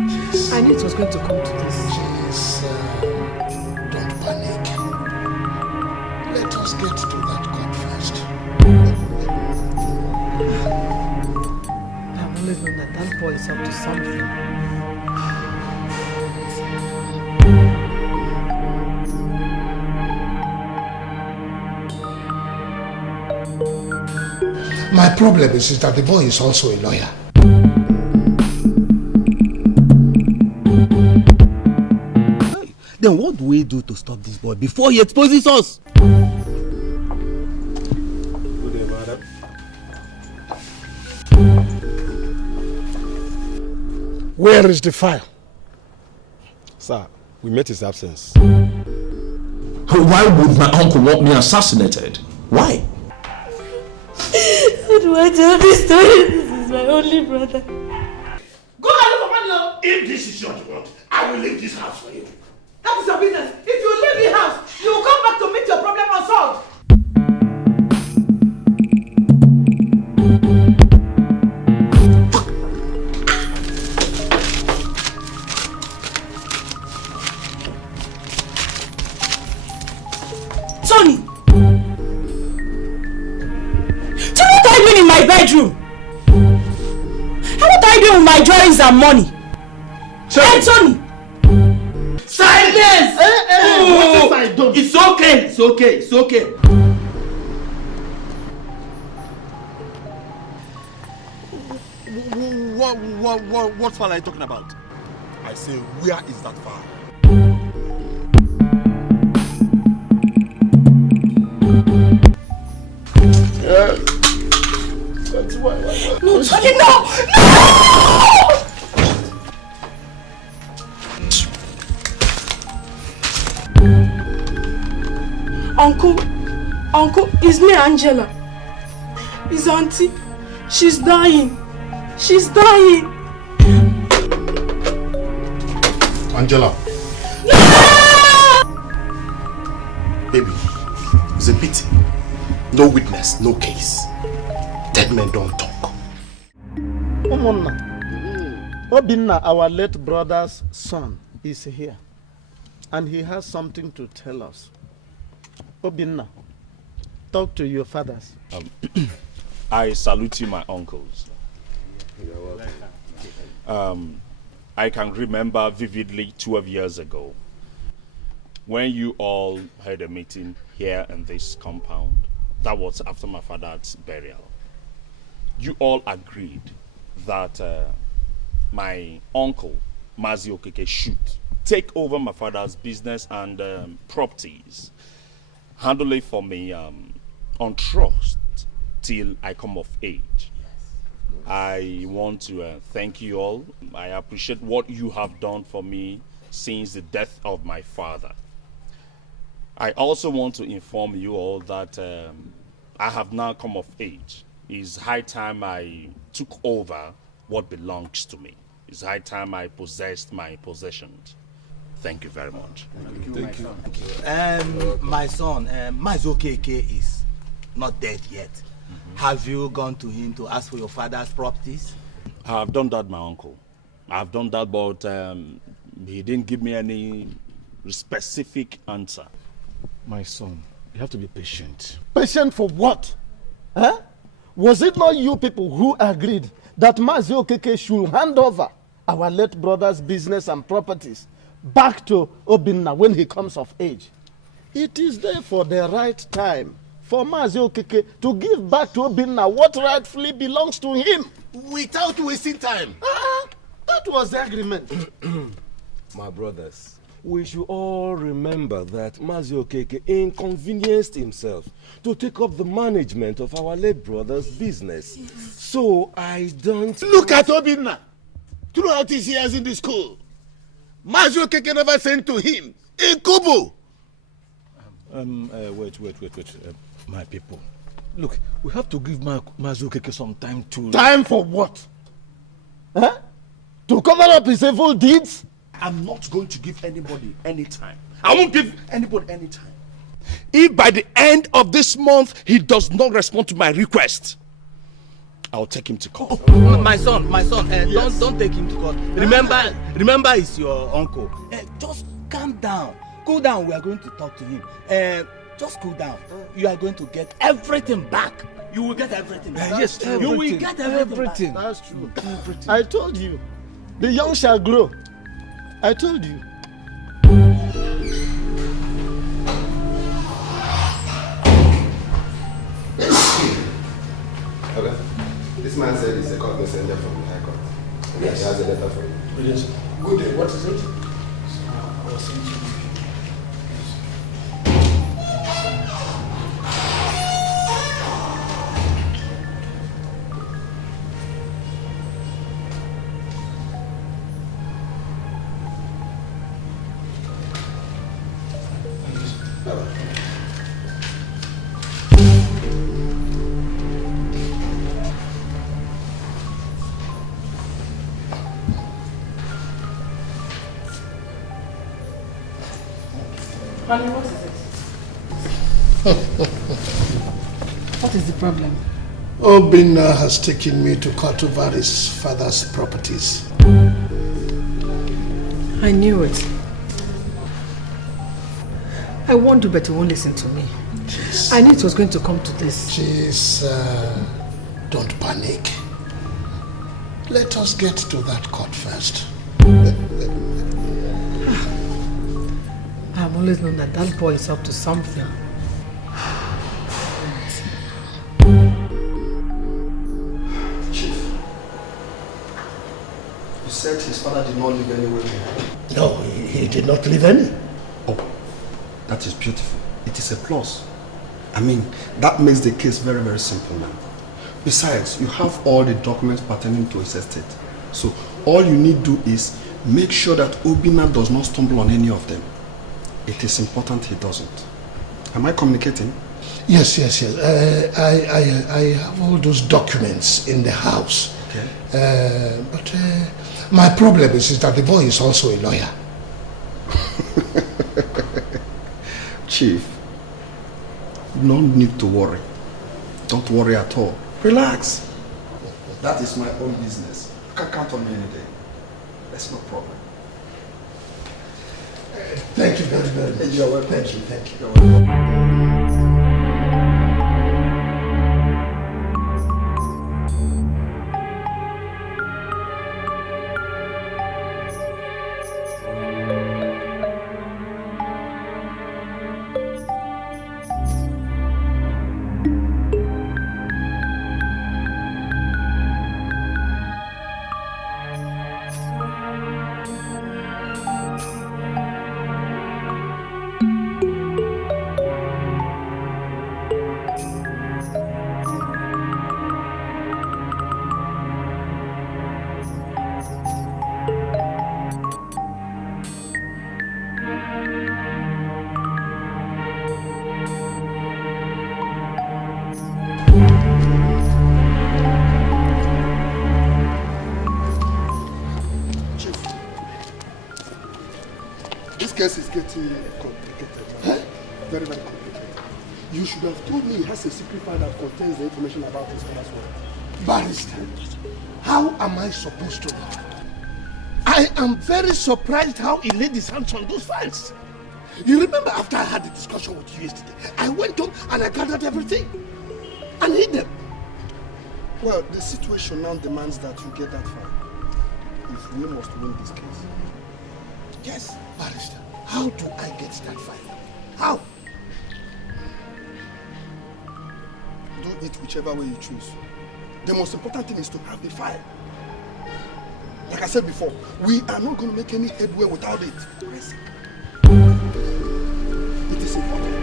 Jeez. I knew it was going to come to this. Jeez, don't panic. Let us get to that court first. I've always known that boy is up to something. My problem is that the boy is also a lawyer. Then what do we do to stop this boy before he exposes us? Good day, madam. Where is the file? Sir, we met his absence. Why would my uncle want me assassinated? Why? How do I tell this story? This is my only brother. Go and look for money. If this is what you want, I will leave this house for you. That is your business. If you leave the house, you will come back to meet your problem unsolved. Tony! So what are you doing in my bedroom? And what are you doing with my drawings and money? Hey, Tony! Silence! What if I don't? It's okay, it's okay, it's okay. What file are you talking about? I say, where is that file? That's why. No, Tony, no! Uncle, it's me, Angela. It's auntie. She's dying. She's dying. Angela. No! Baby, it's a pity. No witness, no case. Dead men don't talk. Obinna, our late brother's son, is here. And he has something to tell us. Obinna, talk to your fathers. I salute you, my uncles. You're welcome. I can remember vividly 12 years ago when you all had a meeting here in this compound. That was after my father's burial. you all agreed that my uncle, Mazi Okeke, should take over my father's business and properties, handle it for me on trust till I come of age. I want to thank you all. I appreciate what you have done for me since the death of my father. I also want to inform you all that I have now come of age. It's high time I took over what belongs to me. It's high time I possessed my possessions. Thank you very much. Thank you. My son, Mazi Okeke is not dead yet. Have you gone to him to ask for your father's properties? I have done that, my uncle. I have done that, but he didn't give me any specific answer. My son, you have to be patient. Patient for what? Huh? Was it not you people who agreed that Mazi Okeke should hand over our late brother's business and properties back to Obinna when he comes of age? It is therefore the right time for Mazi Okeke to give back to Obinna what rightfully belongs to him. Without wasting time. That was the agreement. My brothers, we should all remember that Mazi Okeke inconvenienced himself to take up the management of our late brother's business. So I don't... Look at Obinna. Throughout his years in the school, Mazi Okeke never sent to him a kobo. Wait. My people. Look, we have to give Mazi Okeke some time to... Time for what? Huh? To cover up his evil deeds? I'm not going to give anybody any time. I won't give anybody any time. If by the end of this month he does not respond to my request, I'll take him to court. My son, yes. don't take him to court. Remember, he's your uncle. Just calm down. Cool down. We are going to talk to him. Just cool down. You are going to get everything back. You will get everything back. Yes, everything. You will get everything back. That's true. Everything. I told you. The young shall grow. I told you. Okay. This man said he's a court messenger from the High Court. Yes. He has a letter for you. It is. Good day. What is it? I was saying to you. Honey, what is it? What is the problem? Obinna has taken me to court over his father's properties. I knew it. I warned you, but you won't listen to me. Jeez. I knew it was going to come to this. Jeez, don't panic. Let us get to that court first. I've always known that that boy is up to something. Chief, you said his father did not leave any will behind. No, he did not leave any. Oh, that is beautiful. It is a plus. I mean, that makes the case very, very simple now. Besides, you have all the documents pertaining to his estate. So all you need to do is make sure that Obinna does not stumble on any of them. It is important he doesn't. Am I communicating? Yes. I have all those documents in the house. Okay. But my problem is that the boy is also a lawyer. Chief, no need to worry. Don't worry at all. Relax. That is my own business. You can count on me any day. That's no problem. Thank you very much. You're welcome. Thank you. You're welcome. This case is getting complicated. Huh? Very, very complicated. You should have told me he has a secret file that contains the information about his father's work. Barrister, how am I supposed to know? I am very surprised how he laid his hands on those files. You remember after I had the discussion with you yesterday, I went home and I gathered everything and hid them. Well, the situation now demands that you get that file. If we must win this case. Yes, Barrister. How do I get that file? How? Do it whichever way you choose. The most important thing is to have the file. Like I said before, we are not going to make any headway without it. It is important.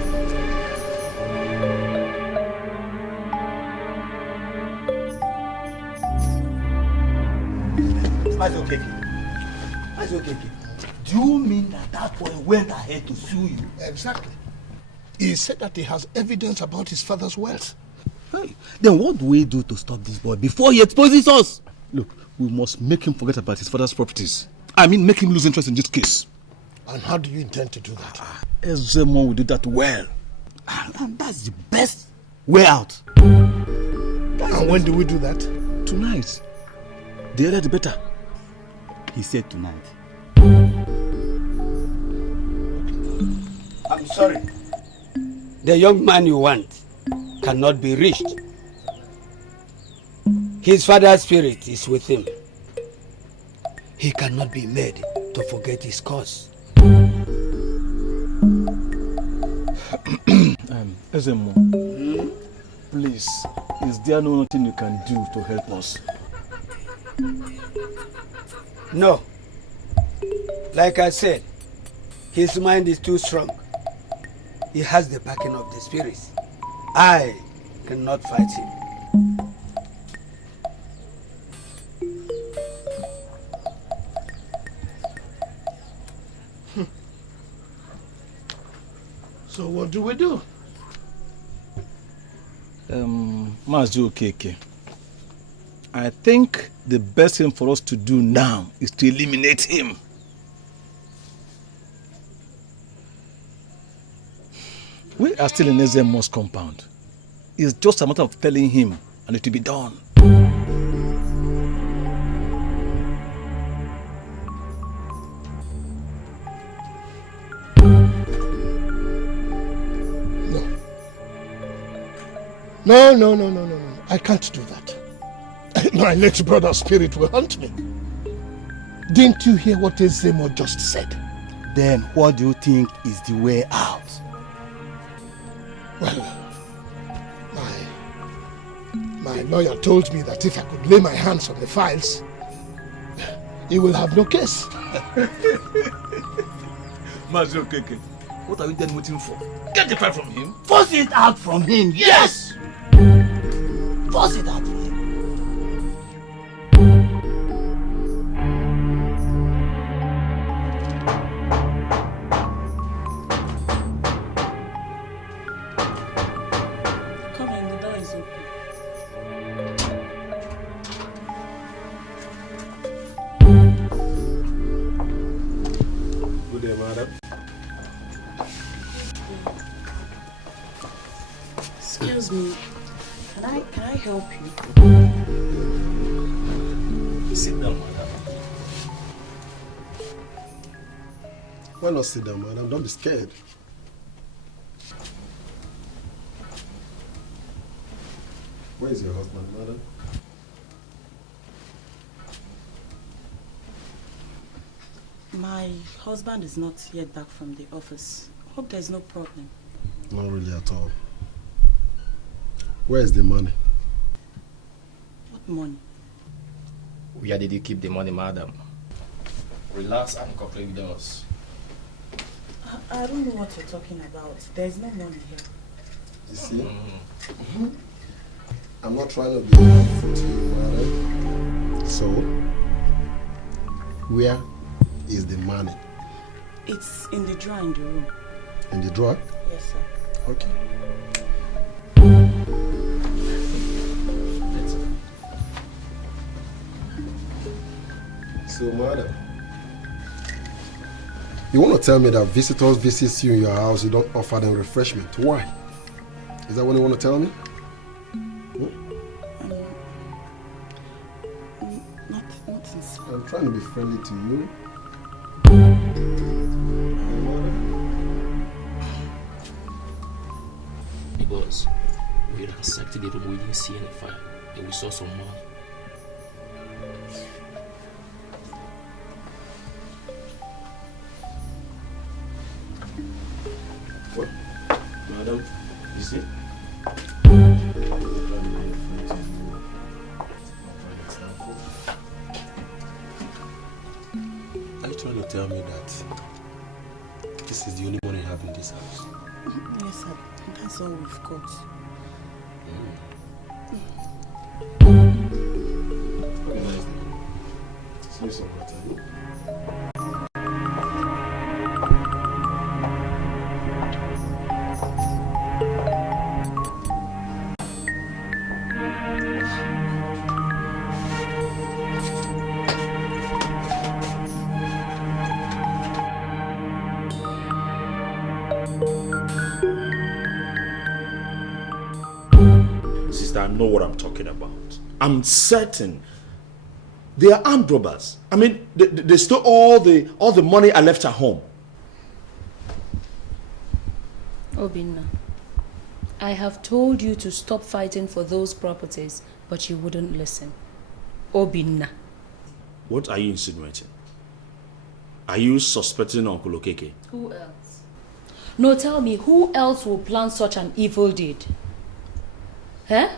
Okay. Do you mean that boy went ahead to sue you? Exactly. He said that he has evidence about his father's wealth. Hey, then what do we do to stop this boy before he exposes us? Look, we must make him forget about his father's properties. I mean, make him lose interest in this case. And how do you intend to do that? Ezemo will do that well. And that's the best way out. And when do we do that? Tonight. The earlier the better. He said tonight. I'm sorry. The young man you want cannot be reached. His father's spirit is with him. He cannot be made to forget his cause. Ezemo, please, is there nothing you can do to help us? No. Like I said, his mind is too strong. He has the backing of the spirits. I cannot fight him. So what do we do? Mazi Okeke, I think the best thing for us to do now is to eliminate him. We are still in Ezemo's compound. It's just a matter of telling him and it will be done. No. I can't do that. My late brother's spirit will haunt me. Didn't you hear what Ezemo just said? Then what do you think is the way out? Well, my lawyer told me that if I could lay my hands on the files, he will have no case. Mazi Okeke, what are we then waiting for? Get the file from him. Force it out from him, yes! Force it out from him. Come in, the door is open. Good day, madam. Excuse me. Can I help you? Sit down, madam. Why not sit down, madam? Don't be scared. Where is your husband, madam? My husband is not yet back from the office. Hope there's no problem. Not really at all. Where is the money? What money? Where did you keep the money, madam? Relax and cooperate with us. I don't know what you're talking about. There's no money here. You see? I'm not trying to be helpful to you, madam. So, where is the money? It's in the drawer in the room. In the drawer? Yes, sir. Okay. So, madam, You want to tell me that visitors visit you in your house, you don't offer them refreshment? Why? Is that what you want to tell me? I'm trying to be friendly to you. Because we ransacked the room, we didn't see any fire. Then we saw some money. What? Madam, you see? Are you trying to tell me that this is the only money you have in this house? Yes, sir. That's all we've got. See you some water. Sister, I know what I'm talking about. I'm certain they are armed robbers. I mean, they stole all the money I left at home. Obinna, I have told you to stop fighting for those properties, but you wouldn't listen. Obinna. What are you insinuating? Are you suspecting Uncle Okeke? Who else? No, tell me, who else will plan such an evil deed? Huh?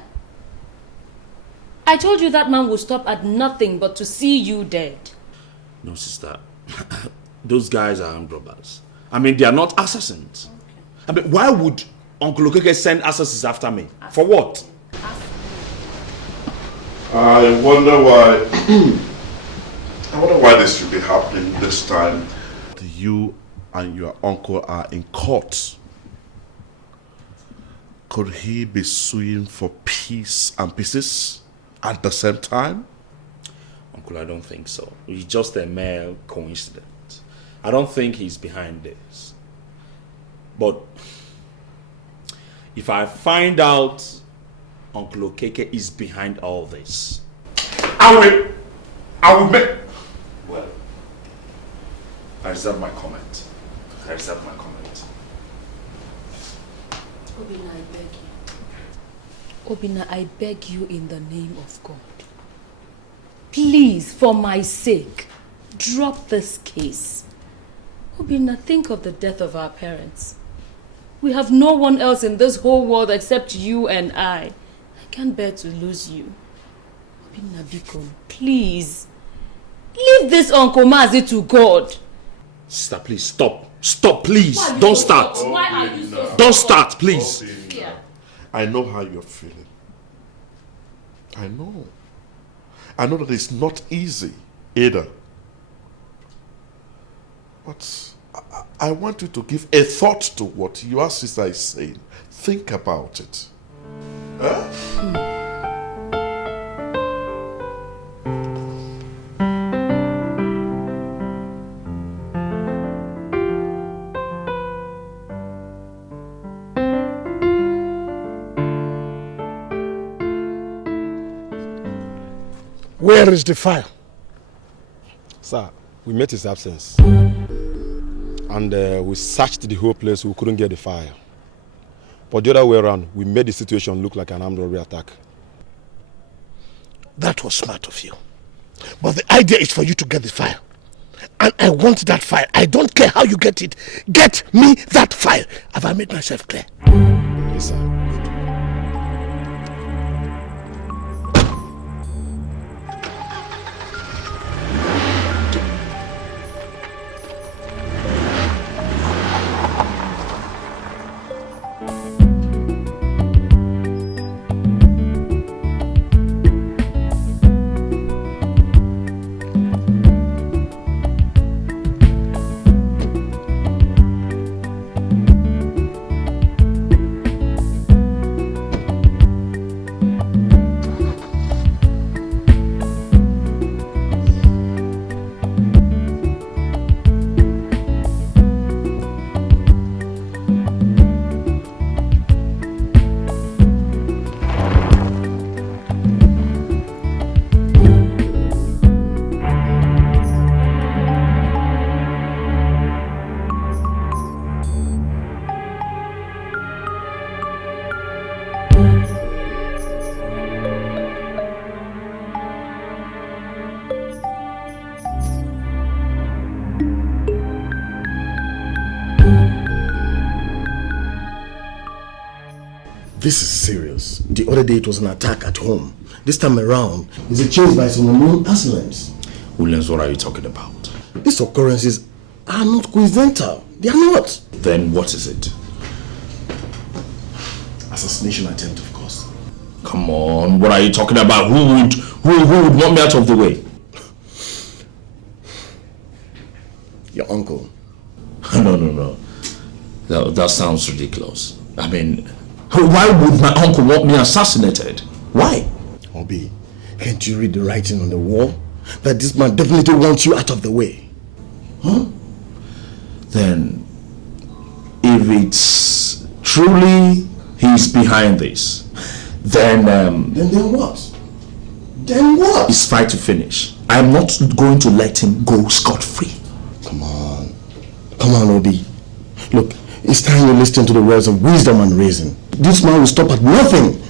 I told you that man will stop at nothing but to see you dead. No, sister. Those guys are armed robbers. I mean, they are not assassins. Okay. I mean, why would Uncle Okeke send assassins after me? For what? I wonder why. I wonder why this should be happening this time. You and your uncle are in court. Could he be suing for peace and pieces at the same time? Uncle, I don't think so. It's just a mere coincidence. I don't think he's behind this. But if I find out Uncle Okeke is behind all this, I will make... Well, I reserve my comment. I reserve my comment. Obinna, I beg you. Obinna, I beg you in the name of God. Please, for my sake, drop this case. Obinna, think of the death of our parents. We have no one else in this whole world except you and I. I can't bear to lose you. Obinna Biko, please. Leave this Uncle Mazi to God. Sister, please, stop. Stop, please. Don't start. Why are you so Don't start, please. Yeah. I know how you're feeling. I know. I know that it's not easy either. But I want you to give a thought to what your sister is saying. Think about it. Huh? Where is the file? Sir, we met his absence. And we searched the whole place, we couldn't get the file. But the other way around, we made the situation look like an armed robbery attack. That was smart of you. But the idea is for you to get the file. And I want that file. I don't care how you get it. Get me that file. Have I made myself clear? Yes, sir. This is serious. The other day it was an attack at home. This time around, it's a chase by some unknown assailants. Williams, what are you talking about? These occurrences are not coincidental. They are not. Then what is it? Assassination attempt, of course. Come on, what are you talking about? Who would want me out of the way? Your uncle. No. That sounds ridiculous. I mean, why would my uncle want me assassinated? Why? Obi, can't you read the writing on the wall? That this man definitely wants you out of the way. Huh? Then, if it's truly he's behind this, then Then what? Then what? It's fight to finish. I'm not going to let him go scot-free. Come on, Obi. Look, it's time you listen to the words of wisdom and reason. This man will stop at nothing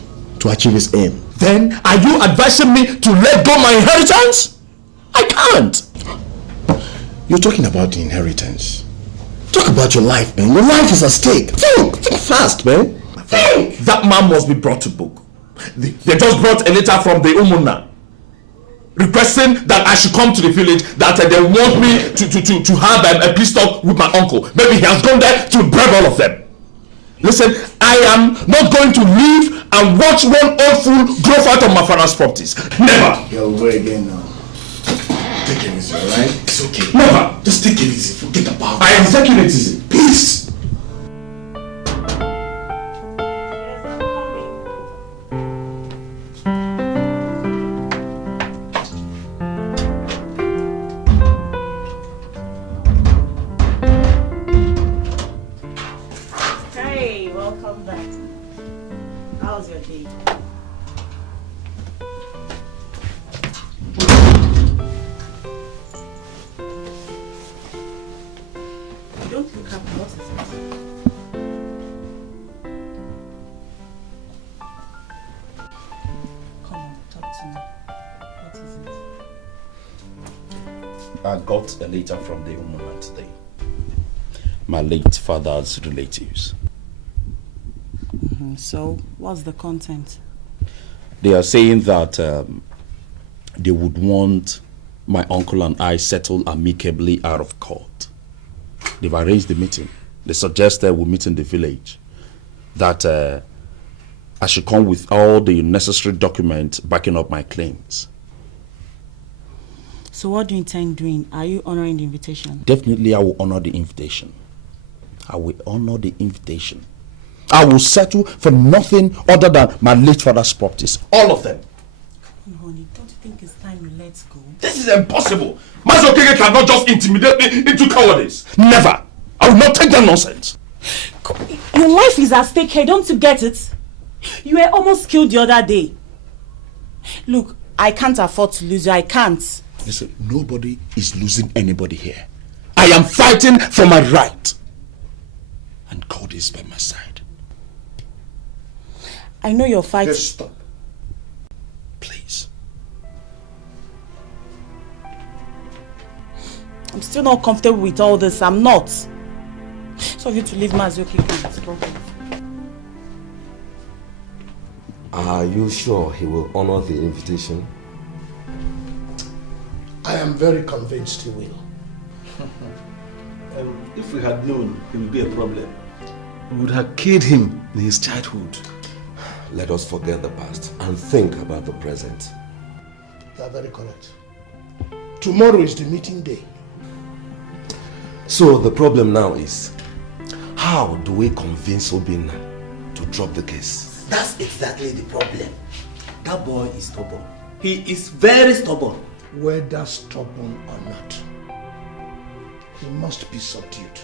to achieve his aim. Then, are you advising me to let go my inheritance? I can't. You're talking about the inheritance. Talk about your life, man. Your life is at stake. Think fast, man. Think. That man must be brought to book. They just brought a letter from the Umuna requesting that I should come to the village, that they want me to have a peace talk with my uncle. Maybe he has gone there to bribe all of them. Listen, I am not going to leave and watch one old fool grow out of my father's properties. Never. You're away again now. Take it easy, alright? It's okay. Never. Just take it easy. Forget about it. I am taking it easy. Peace. Hey, welcome back. How's your day? Don't look up. What is it? Come on, talk to me. What is it? I got a letter from the Umuna today. My late father's relatives. So, what's the content? They are saying that they would want my uncle and I settle amicably out of court. They've arranged the meeting. They suggested we meet in the village. That I should come with all the necessary documents backing up my claims. So what do you intend doing? Are you honoring the invitation? Definitely I will honor the invitation. I will honor the invitation. I will settle for nothing other than my late father's properties. All of them. Come on, honey, don't you think it's time you let go? This is impossible. Master Okeke cannot just intimidate me into cowardice. Never. I will not take that nonsense. Your life is at stake here, don't you get it? You were almost killed the other day. Look, I can't afford to lose you, I can't. Listen, nobody is losing anybody here. I am fighting for my right. And God is by my side. I know you're fighting. Just stop. Please. I'm still not comfortable with all this. I'm not. So for you to leave Mazuki, Are you sure he will honor the invitation? I am very convinced he will. If we had known it would be a problem, we would have killed him in his childhood. Let us forget the past and think about the present. You are very correct. Tomorrow is the meeting day. So the problem now is, how do we convince Obinna to drop the case? That's exactly the problem. That boy is stubborn. He is very stubborn. Whether stubborn or not, he must be subdued.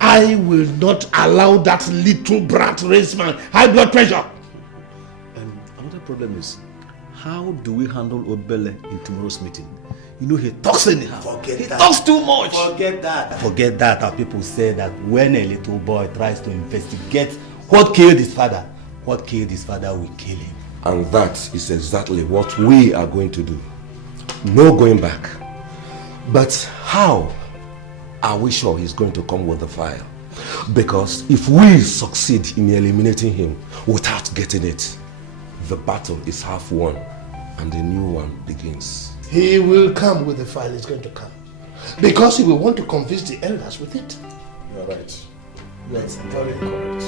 I will not allow that little brat raise my high blood pressure. Another problem is, how do we handle Obele in tomorrow's meeting? You know, he talks anyhow. Forget he that. talks too much. Forget that. Forget that. Our people say that when a little boy tries to investigate what killed his father will kill him. And that is exactly what we are going to do. No going back. But how are we sure he's going to come with the file? Because if we succeed in eliminating him without getting it, the battle is half won and a new one begins. He will come with the file. He's going to come. Because he will want to convince the elders with it. You're right. Yes, very correct.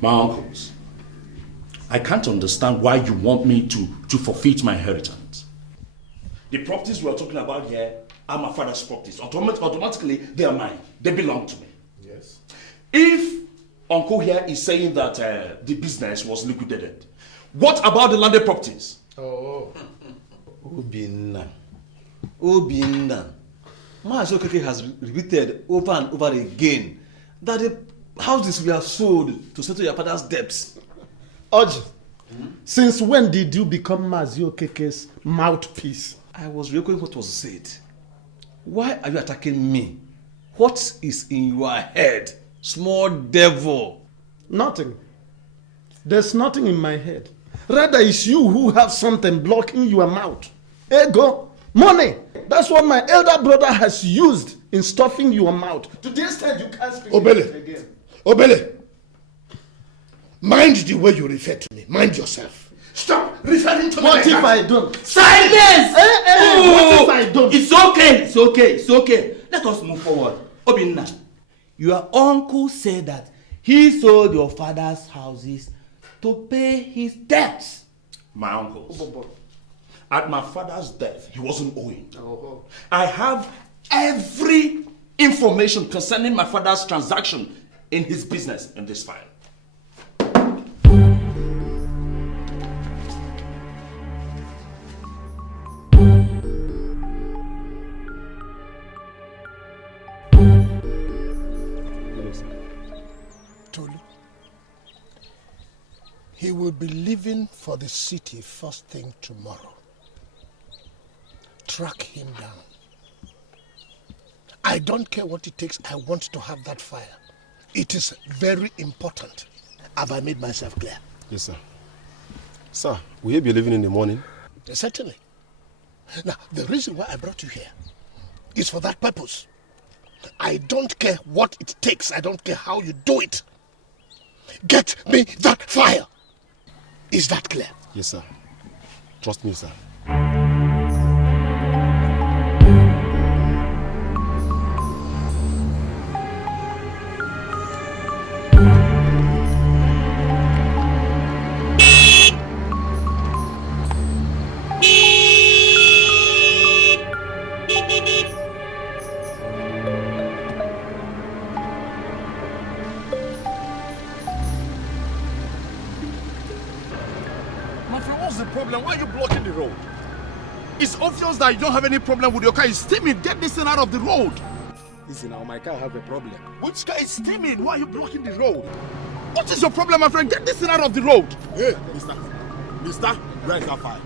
My uncles, I can't understand why you want me to forfeit my inheritance. The properties we're talking about here are my father's properties. Automatically, they are mine. They belong to me. Yes. If Uncle here is saying that the business was liquidated, what about the landed properties? Oh. Obinna. Maazị Okeke has repeated over and over again that the houses were sold to settle your father's debts. Oji, since when did you become Maazị Okeke's mouthpiece? I was recalling what was said. Why are you attacking me? What is in your head, small devil? Nothing. There's nothing in my head. Rather, it's you who have something blocking your mouth. Ego, money. That's what my elder brother has used in stuffing your mouth. To the extent you can't speak Obele. again. Obele. Mind the way you refer to me. Mind yourself. Stop referring to me. What if I don't? Silence! What if I don't? It's okay. Let us move forward. Obinna, your uncle said that he sold your father's houses to pay his debts. My uncles. At my father's death, he wasn't owing. I have every information concerning my father's transaction in his business in this file. Tolu, he will be leaving for the city first thing tomorrow. Track him down. I don't care what it takes. I want to have that fire. It is very important. Have I made myself clear? Yes, sir. Sir, will you be leaving in the morning? Certainly. Now, the reason why I brought you here is for that purpose. I don't care what it takes. I don't care how you do it. Get me that fire. Is that clear? Yes, sir. Trust me, sir. Why are you blocking the road? It's obvious that you don't have any problem with your car. It's steaming. Get this thing out of the road. Listen, now my car have a problem. Which car is steaming? Why are you blocking the road? What is your problem, my friend? Get this thing out of the road. Hey, Mister, where is that fire?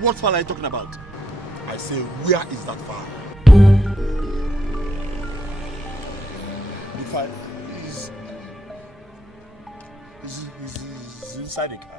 What fire are you talking about? I say, where is that fire? The fire is inside the car.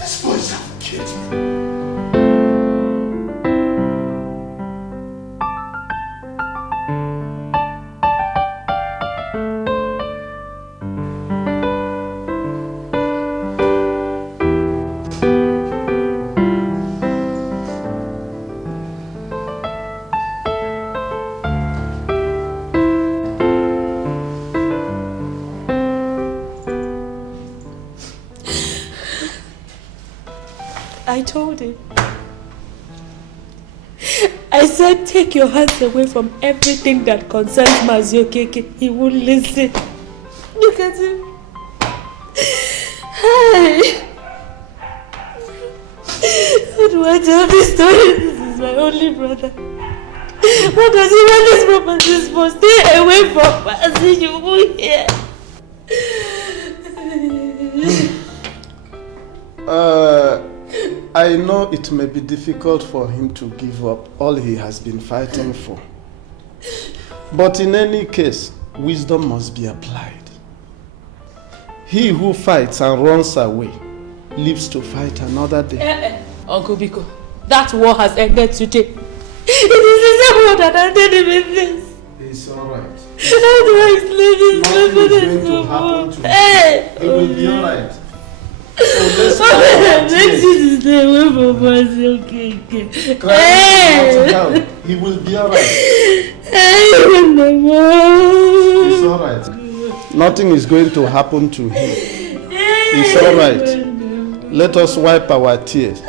These boys have killed me. I told him. I said, take your hands away from everything that concerns Maziokeke. He won't listen. Look at him. Hi. How do I tell this story? This is my only brother. What does he want this properties for? Stay away from Mazi, you will hear. I know it may be difficult for him to give up all he has been fighting for. But in any case, wisdom must be applied. He who fights and runs away lives to fight another day. Uncle Biko, that war has ended today. It is the same war that ended in this. It's alright. How do I explain this? Nothing is going to happen to him. It will be alright. So let's make you to stay away from us, okay? He will be alright. It's alright. Nothing is going to happen to him. It's alright. Let us wipe our tears.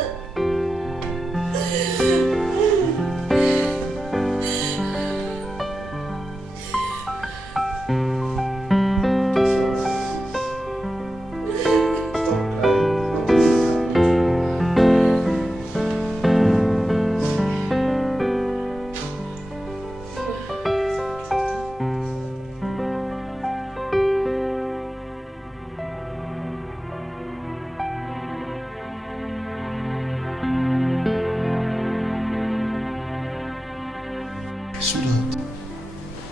Sweetheart,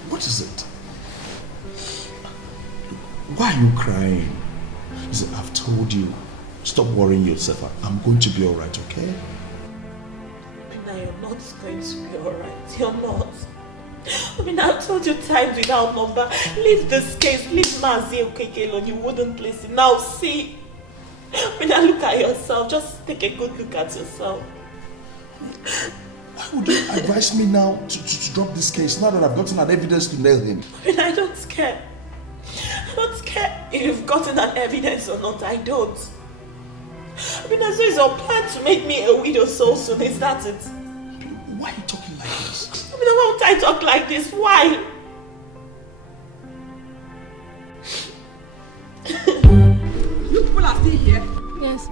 what is it? Why are you crying? Listen, I've told you, stop worrying yourself. I'm going to be alright, okay? Pina, you're not going to be alright. You're not. I mean, I've told you times without number. Leave this case. Leave Mazi Okeke alone. You wouldn't place it. Now see. I mean, look at yourself. Just take a good look at yourself. Why would you advise me now to drop this case now that I've gotten an evidence to nail him? I mean, I don't care. I don't care if you've gotten an evidence or not. I don't. I mean, so it's your plan to make me a widow so soon. Is that it? Why are you talking like this? I mean, why would I talk like this? Why? You people are still here? Yes.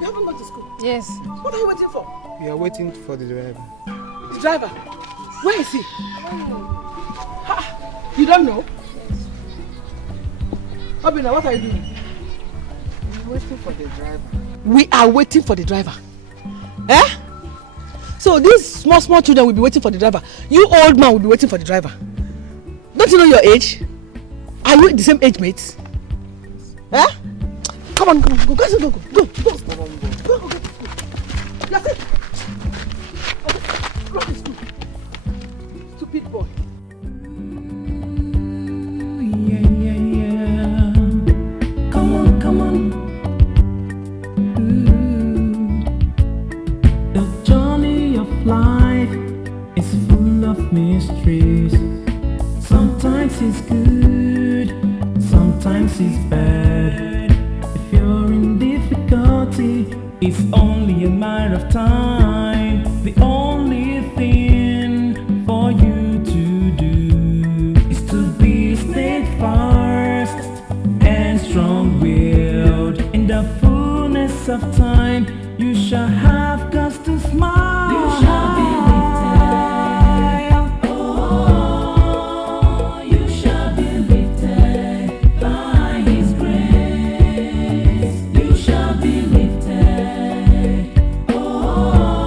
You haven't gone to school? Yes. What are you waiting for? We are waiting for the driver. The driver? Where is he? Ha! You don't know? Yes. Obina, what are you doing? We are waiting for the driver. We are waiting for the driver. Eh? So these small children will be waiting for the driver. You old man will be waiting for the driver. Don't you know your age? Are you the same age mates? Eh? Come on, go. Go. Get to school. That's it. Go to school. Stupid boy. Yeah. Come on. The journey of life is full of mysteries. Sometimes it's good, sometimes it's bad. If you're in difficulty, it's only a matter of time. The only thing for you to do is to be steadfast and strong-willed. In the fullness of time, you shall have cause to smile. You shall be lifted. Oh, you shall be lifted by His grace. You shall be lifted. Oh,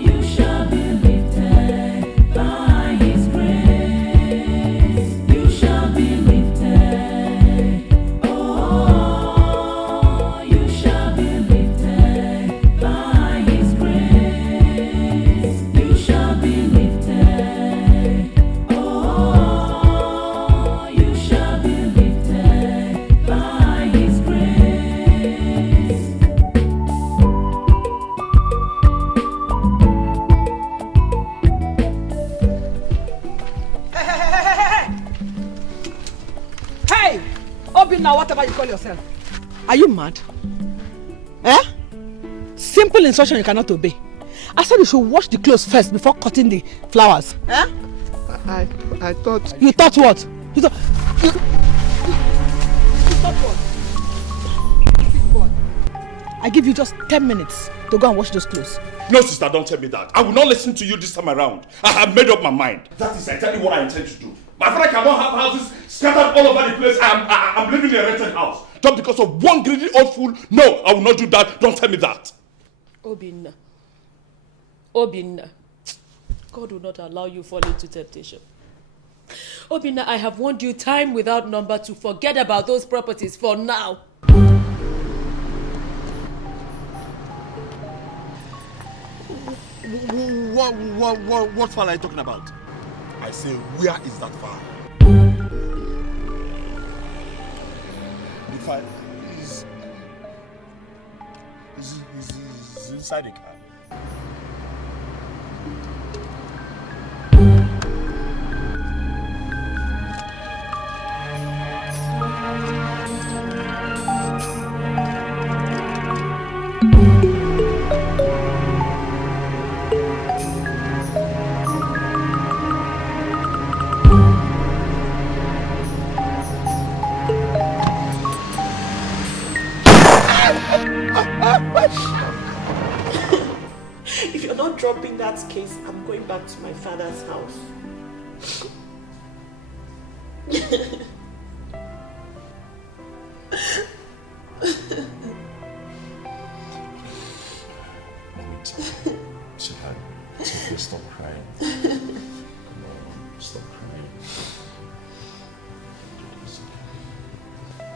you shall be lifted by His grace. You shall be lifted. Oh, you shall be lifted. Baba you call yourself? Are you mad? Eh? Simple instruction you cannot obey. I said you should wash the clothes first before cutting the flowers. Eh? I thought... You thought what? You thought what? I give you just 10 minutes to go and wash those clothes. No, sister, don't tell me that. I will not listen to you this time around. I have made up my mind. That is exactly what I intend to do. My father cannot have houses scattered all over the place. I'm living in a rented house. Just because of one greedy old fool. No, I will not do that. Don't tell me that. Obinna, God will not allow you fall into temptation. Obinna, I have warned you time without number to forget about those properties for now. What file are you talking about? I say, where is that file? The file is inside the car. If you're not dropping that case, I'm going back to my father's house. Stop crying. Come on, stop crying.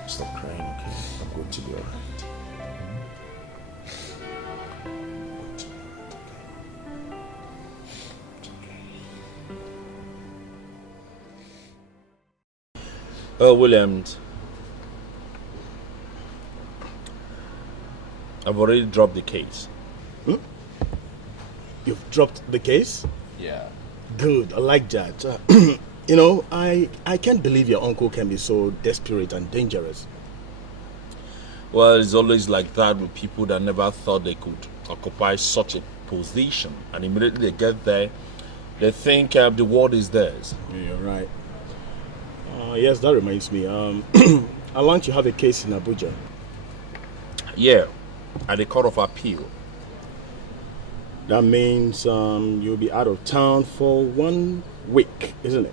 Stop crying, okay? I'm going to be alright. Williams, I've already dropped the case. You've dropped the case? Yeah. Good, I like that. You know, I can't believe your uncle can be so desperate and dangerous. Well, it's always like that with people that never thought they could occupy such a position. And immediately they get there, they think the world is theirs. Yeah, you're right. Yes, that reminds me. I learned you have a case in Abuja. Yeah, at the Court of Appeal. That means you'll be out of town for 1 week, isn't it?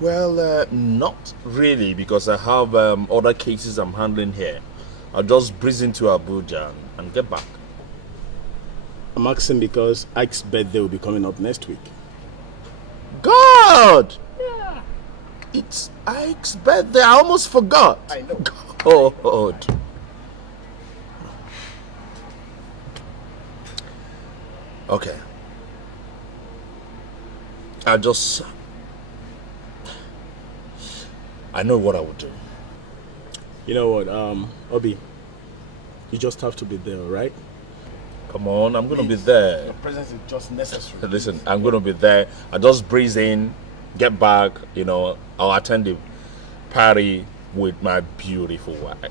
Well, not really, because I have other cases I'm handling here. I'll just breeze into Abuja and get back. I'm asking because Ike's birthday will be coming up next week. God! Yeah. It's Ike's birthday. I almost forgot. I know. God. Okay. I know what I would do. You know what, Obi, you just have to be there, right? Come on, I'm going to be there. Your presence is just necessary. Listen, I'm going to be there. I just breeze in, get back, you know, I'll attend the party with my beautiful wife.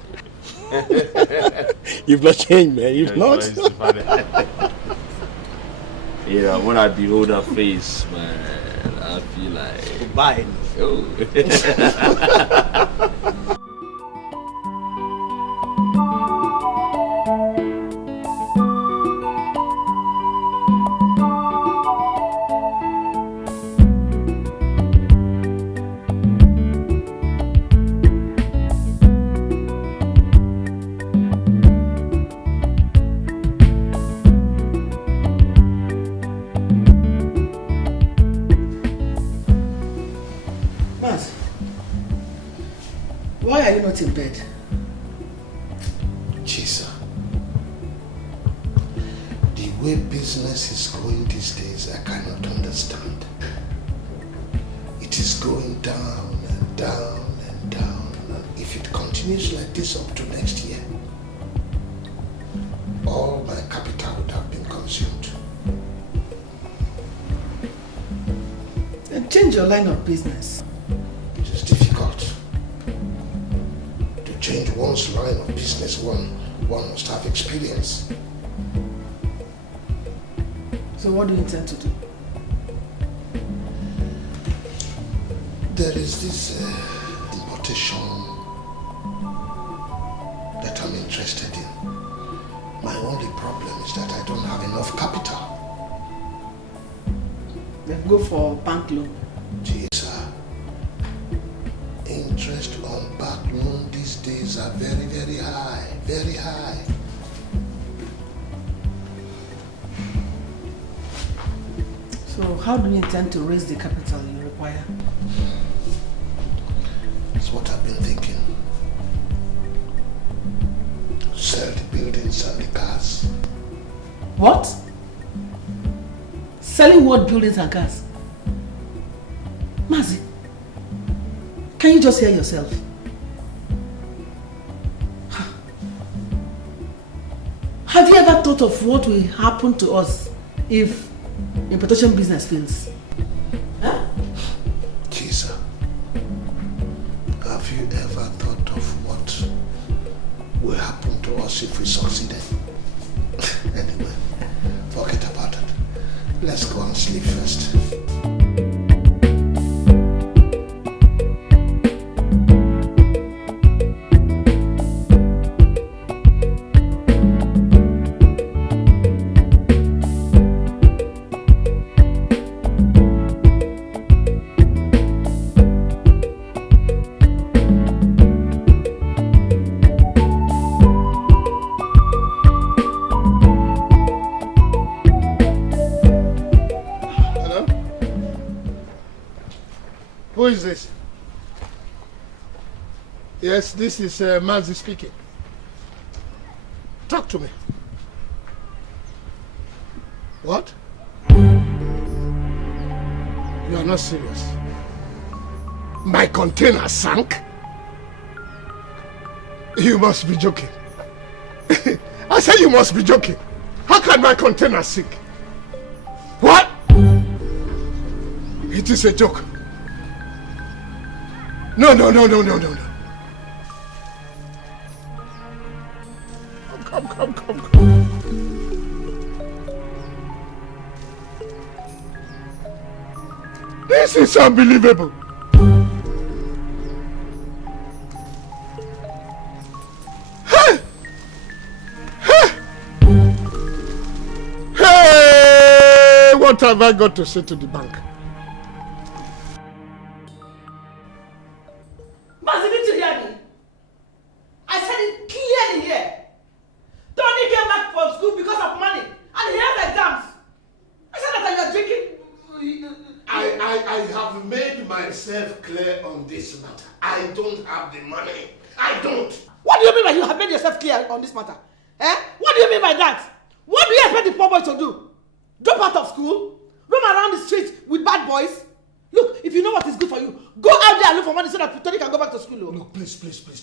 You've not changed, man. You've not. Yeah, when I behold her face, man, I feel like... Goodbye. Oh. Why are you not in bed? Chisa, the way business is going these days, I cannot understand. It is going down and down and down. And if it continues like this up to next year, all my capital would have been consumed. Then change your line of business. It is difficult to one's line of business, one must have experience. So what do you intend to do? There is this importation that I'm interested in. My only problem is that I don't have enough capital. Then go for bank loan. Jesus. Interest on bank loan these days are very, very high. Very high. So how do you intend to raise the capital you require? That's what I've been thinking. Sell the buildings and the cars. What? Selling what buildings and cars? Mazi, can you just hear yourself? Have you ever thought of what will happen to us if importation business fails? Huh? Jesus, have you ever thought of what will happen to us if we succeeded? Anyway, forget about it. Let's go and sleep first. Who is this? Yes, this is Mazi speaking. Talk to me. What? You are not serious. My container sank? You must be joking. I said you must be joking. How can my container sink? What? It is a joke. No. Come. This is unbelievable. Hey! What have I got to say to the bank? Mazi, did you hear me? I said it clearly here. Tony came back from school because of money and he has exams. I said that you are drinking. I have made myself clear on this matter. I don't have the money. I don't. What do you mean by you have made yourself clear on this matter? Eh? What do you mean by that? What do you expect the poor boy to do? Drop out of school? Roam around the streets with bad boys? Look, if you know what is good for you, go out there and look for money so that Tony can go back to school. Look, please.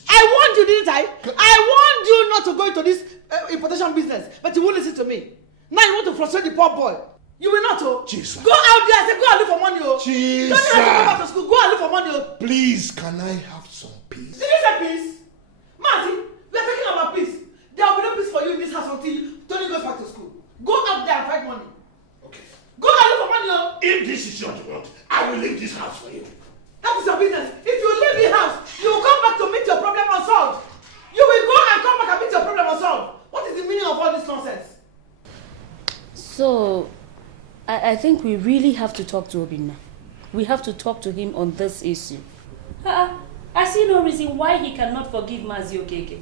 I warned you, didn't I? I warned you not to go into this importation business, but you won't listen to me. Now you want to frustrate the poor boy. You will not, oh. Jesus. Go out there and say, go and look for money, oh. Jesus. Don't have to go back to school. Go and look for money, oh. Please, can I have some peace? Did you say peace? Marty, we are talking about peace. There will be no peace for you in this house until Tony goes back to school. Go out there and find money. Okay. Go and look for money, oh. If this is what you want, I will leave this house for you. That is your business. If you leave the house, you will come back to meet your problem unsolved. You will go and come back and meet your problem unsolved. What is the meaning of all this nonsense? So, I think we really have to talk to Obinna. We have to talk to him on this issue. I see no reason why he cannot forgive Mazi Okeke.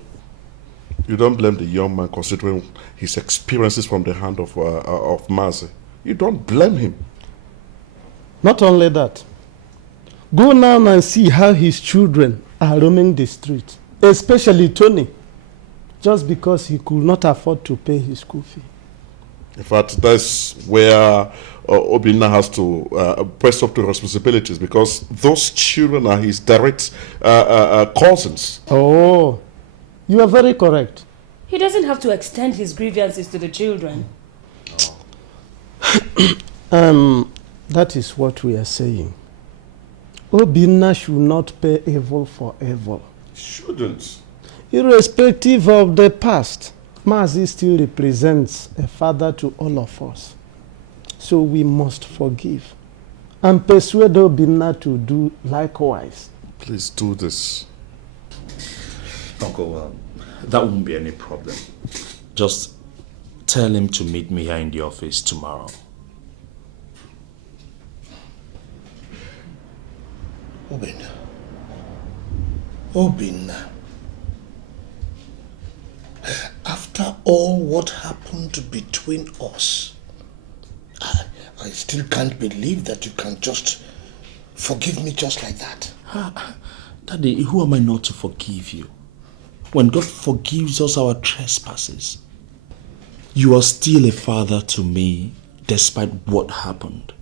You don't blame the young man considering his experiences from the hand of Mazi. You don't blame him. Not only that, go now and see how his children are roaming the street, especially Tony, just because he could not afford to pay his school fee. In fact, that's where Obinna has to press up to responsibilities, because those children are his direct cousins. Oh, you are very correct. He doesn't have to extend his grievances to the children. That is what we are saying. Obinna should not pay evil for evil. Shouldn't. Irrespective of the past, Mazi still represents a father to all of us. So we must forgive and persuade Obinna to do likewise. Please do this. Uncle, that won't be any problem. Just tell him to meet me here in the office tomorrow. Obinna. After all what happened between us, I still can't believe that you can just forgive me just like that. Daddy, who am I not to forgive you? When God forgives us our trespasses, you are still a father to me despite what happened.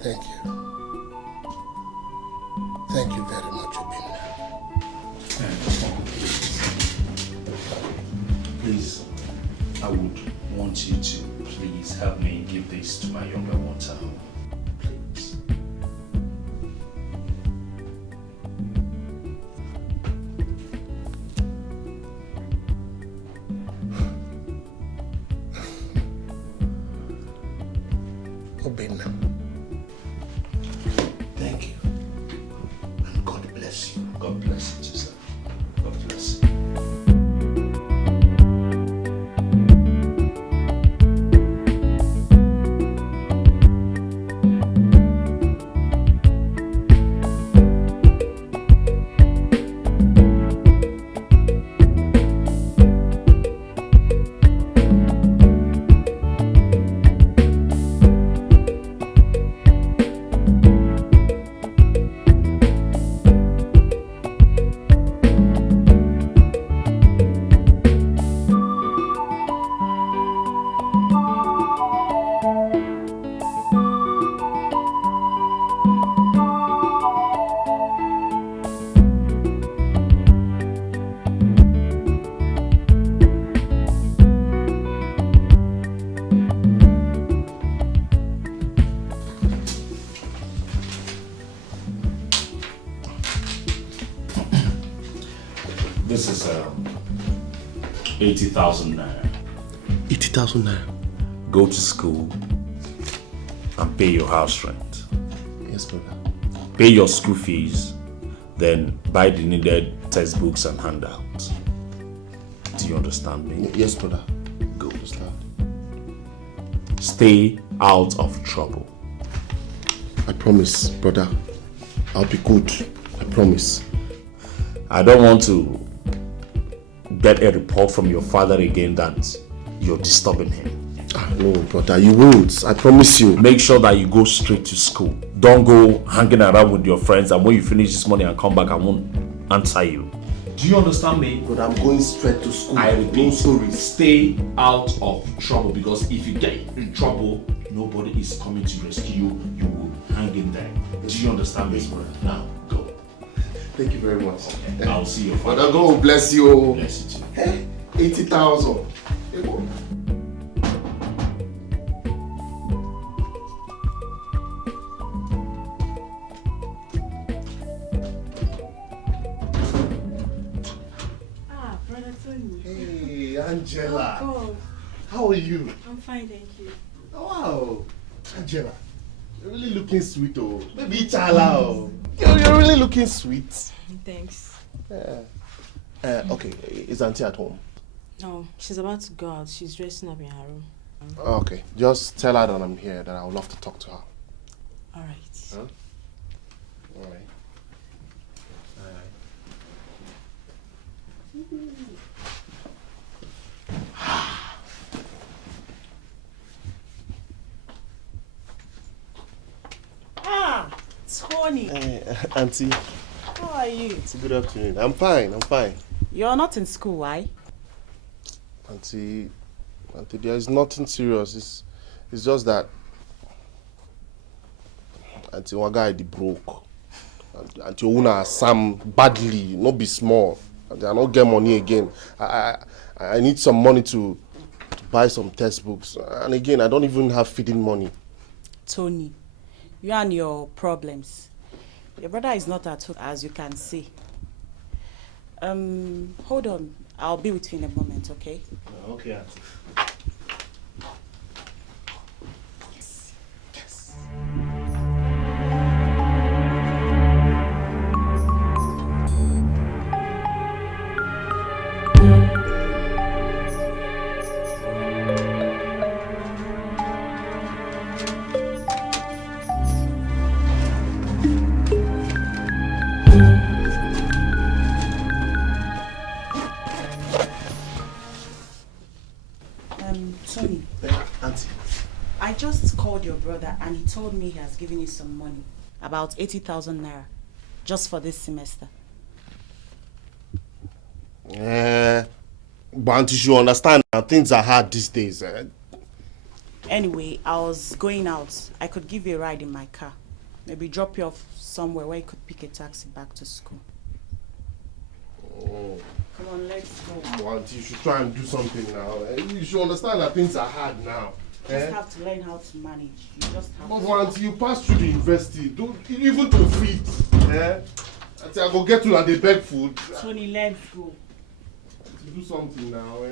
Thank you. Thank you very much, Obinna. Please, I would want you to please help me give this to my younger water. Please. Obinna. Thank you. And God bless you. God bless you, sir. God bless you. This is 80,000 naira. 80,000 naira? Go to school and pay your house rent. Yes, brother. Pay your school fees, then buy the needed textbooks and handouts. Do you understand me? Yes, brother. Go. Stay out of trouble. I promise, brother. I'll be good. I promise. I don't want to get a report from your father again that you're disturbing him. No, brother, you won't. I promise you. Make sure that you go straight to school. Don't go hanging around with your friends, and when you finish this money and come back, I won't answer you. Do you understand me? But I'm going straight to school. I repeat, stay out of trouble, because if you get in trouble, nobody is coming to rescue you. You will hang in there. Do you understand me? Now, go. Thank you very much. Okay. I'll see your father. Father, God bless you. Bless you too. Hey, 80,000. Brother Tony. Hey, Angela. Oh, God. How are you? I'm fine, thank you. Oh, wow. Angela, you're really looking sweet, oh. Baby Chala, oh. You're really looking sweet. Thanks. Yeah. Okay, is Auntie at home? No, she's about to go out. She's dressing up in her room. Okay, just tell her that I'm here, that I would love to talk to her. All right. Huh? All right. Tony. Hey, Auntie. How are you? It's a good afternoon. I'm fine. You're not in school, why? Auntie, there is nothing serious. It's just that Auntie one guy the broke. Auntie Una Sam badly, not be small. And I not get money again. I need some money to buy some textbooks. And again, I don't even have feeding money. Tony, you and your problems. Your brother is not at home, as you can see. Hold on. I'll be with you in a moment, okay? Okay, Auntie. Tony. Auntie. I just called your brother and he told me he has given you some money. About 80,000 naira. Just for this semester. But Auntie, you understand now, things are hard these days. Anyway, I was going out. I could give you a ride in my car. Maybe drop you off somewhere where you could pick a taxi back to school. Oh. Come on, let's go. Well, Auntie, you should try and do something now. You should understand that things are hard now. You just have to learn how to manage. You just have But to. Auntie, you pass through the university, even to feed. Auntie, I go get to and they beg food. Tony, let's go. To do something now,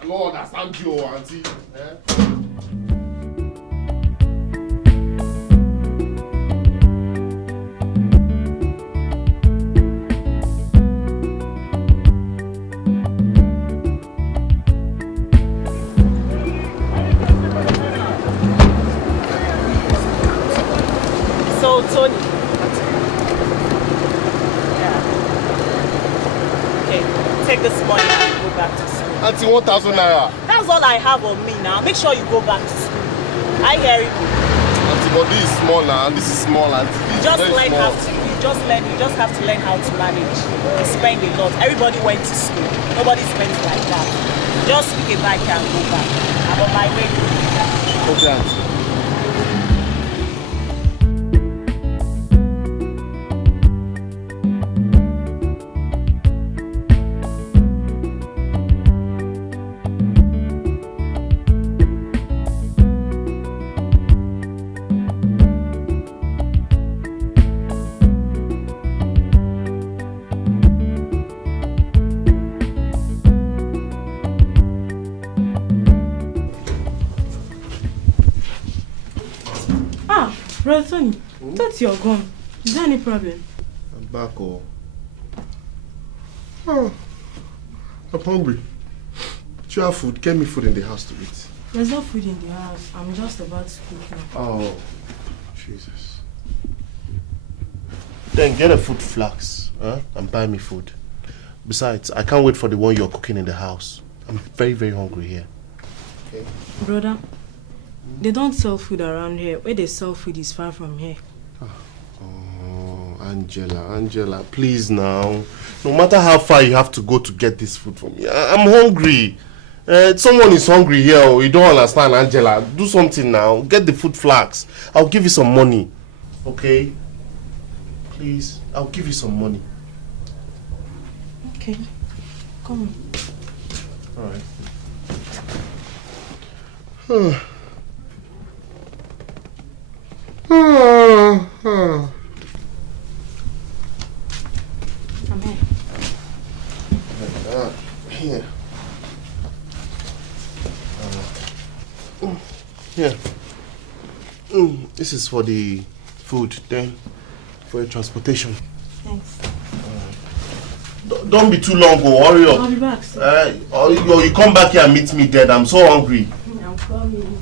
I don't understand you, Auntie. So, Tony. Yeah. Okay, take this money and go back to school. Auntie, 1,000 naira. That's all I have on me now. Make sure you go back to school. I hear you. Auntie, but this is small now, and this is small, Auntie. This is very small. You just have to learn how to manage. You spend a lot. Everybody went to school. Nobody spends like that. Just pick a bike and go back. I'm on my way. Okay, Auntie. Brother Tony, thought you're gone. Is there any problem? I'm back, oh. I'm hungry. Do you have food? Get me food in the house to eat. There's no food in the house. I'm just about to cook now. Oh, Jesus. Then get a food flask, and buy me food. Besides, I can't wait for the one you're cooking in the house. I'm very, very hungry here. Okay. Brother, they don't sell food around here. Where they sell food is far from here. Oh, Angela, please now. No matter how far you have to go to get this food from me, I'm hungry. Someone is hungry here. Oh, you don't understand, Angela. Do something now. Get the food flags. I'll give you some money. Okay? Please, I'll give you some money. Okay. Come on. Alright. I'm here. Here. Here. This is for the food, then for your transportation. Thanks. Don't be too long, go. Hurry up. I'll be back soon. Or you come back here and meet me dead. I'm so hungry. I'm coming.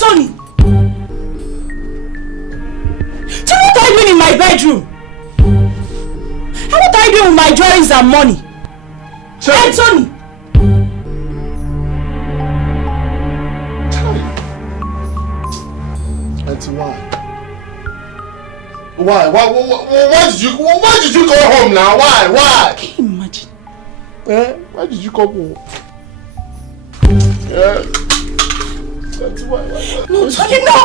Tony! So what are you doing in my bedroom? And what are you doing with my jewelries and money? Hey, Tony! Auntie, why? Why did you go home now? Why? Can you imagine? Why did you come home? Auntie, why? No, Tony, no!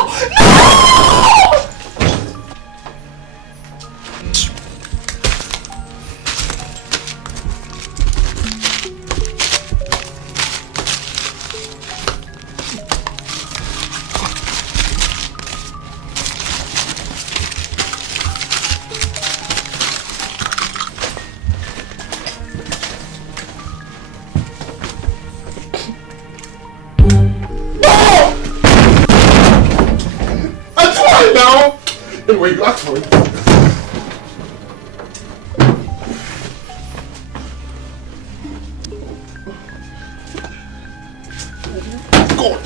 Anyway, you asked for it. God!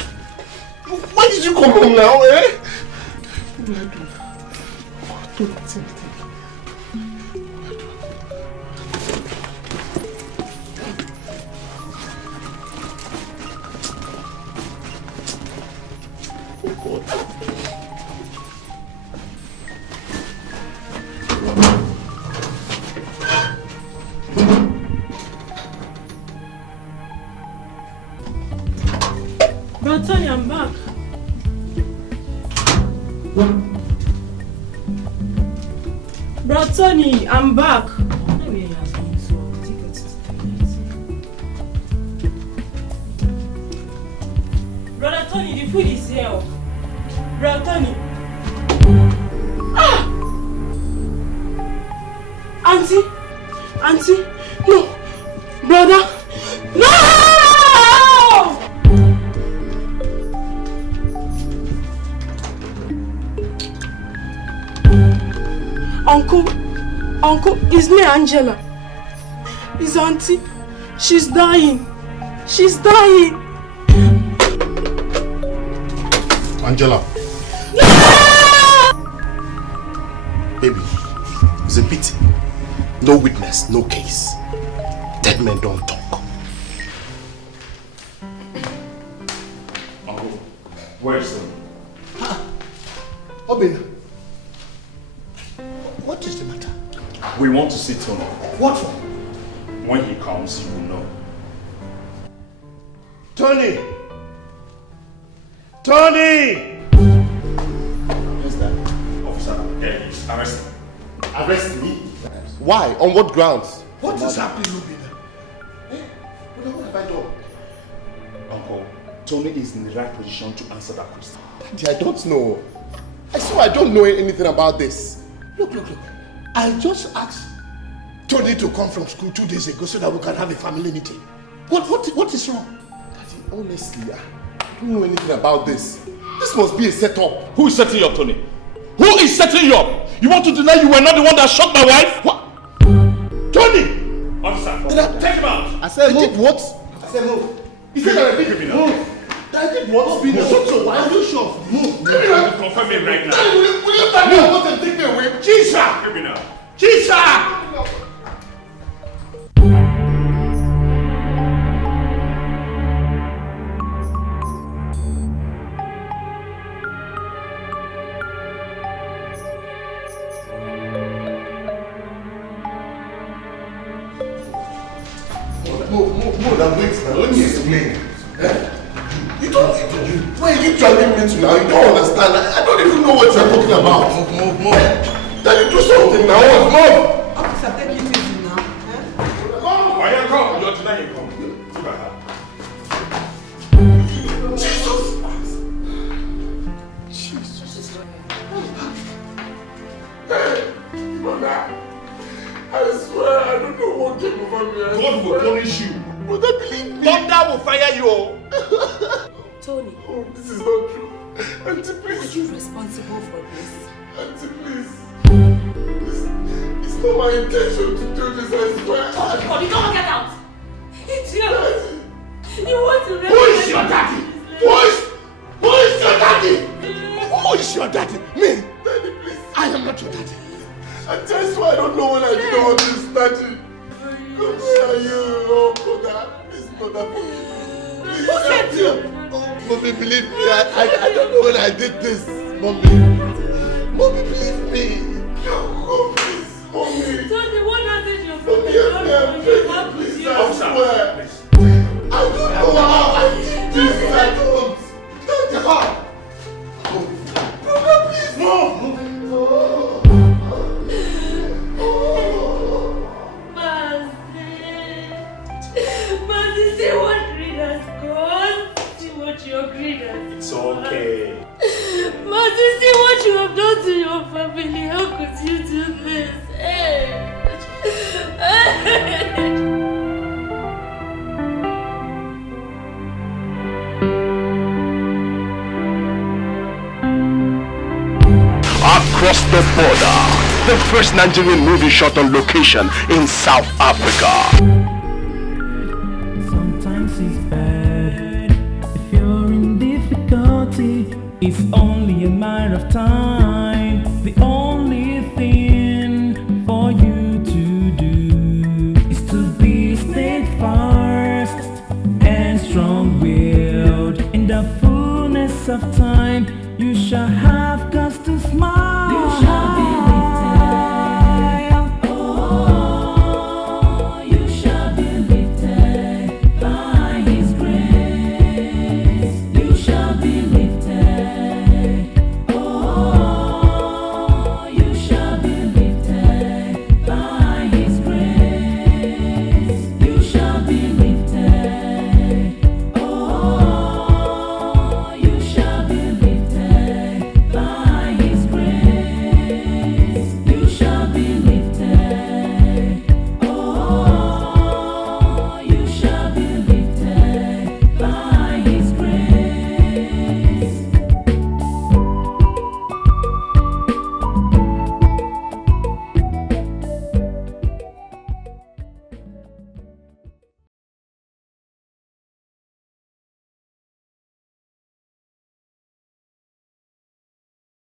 Why did you come home now, eh? What did I do? Don't Tony, I'm back. Bro, Tony, I'm back. Brother Tony, the food is here. Brother Tony. Ah! Auntie, no. Brother, no! Uncle, it's me, Angela. It's Auntie. She's dying. Angela. Baby, it's a pity. No witness, no case. Dead men don't talk. Uncle, where is he? Obin, what is the matter? We want to see Tony. What for? When he comes, you will know. Tony! Who's that? Officer, hey, arrest him. Arrest me? Why? On what grounds? What is happening, Obin? What have I done? Uncle, Tony is in the right position to answer that question. Daddy, I don't know. I swear I don't know anything about this. Look. I just asked Tony to come from school 2 days ago so that we can have a family meeting. What is wrong? Daddy, honestly, I don't know anything about this. This must be a setup. Who is setting you up, Tony? Who is setting you up? You want to deny you were not the one that shot my wife? What? Tony! Officer, take him out! I said move. What? I said move. He said I did move. I did what? Shut your wife. Are you sure? Move. Confirm it right now. Will you tell me what and take me away? Jesus! Criminal. Jesus! Move, I'm waiting now. Let me explain. You don't. Why are you dragging me to now? You don't understand. I don't even know what you're talking about. Move. Then you do something now. Move. Officer, take it easy now. Why you come? You're denying come. See my hand. Jesus. Hey, Mother. I swear I don't know what came over me. God will punish you. But I believe me. Thunder will fire you. Tony. Oh, this is not true. Auntie, please. Are you responsible for this? Auntie, please. not my intention to do this, I swear. Oh God, you don't want to get out. It's yours. You want to Who is your daddy? Who is your daddy? Who is your daddy? Me? Daddy, please. I am not your daddy. I just swear I don't know when I did all this, daddy. Where are you? Oh, brother. Please, brother, please. Who sent you? Oh, Mommy, believe me. I don't know when I did this. Mommy. Mommy, believe me. Oh, please. Mommy. Tony, what does it you Mommy, please, I swear. I don't know how I did this. I don't. Daddy. Brother, please. No. Mercy, see what greed has caused. See what your greed has. It's okay. Mercy, see what you have done to your family. How could you do this? Hey. Across the border, the first Nigerian movie shot on location in South Africa. Sometimes it's bad. If you're in difficulty, it's only a matter of time.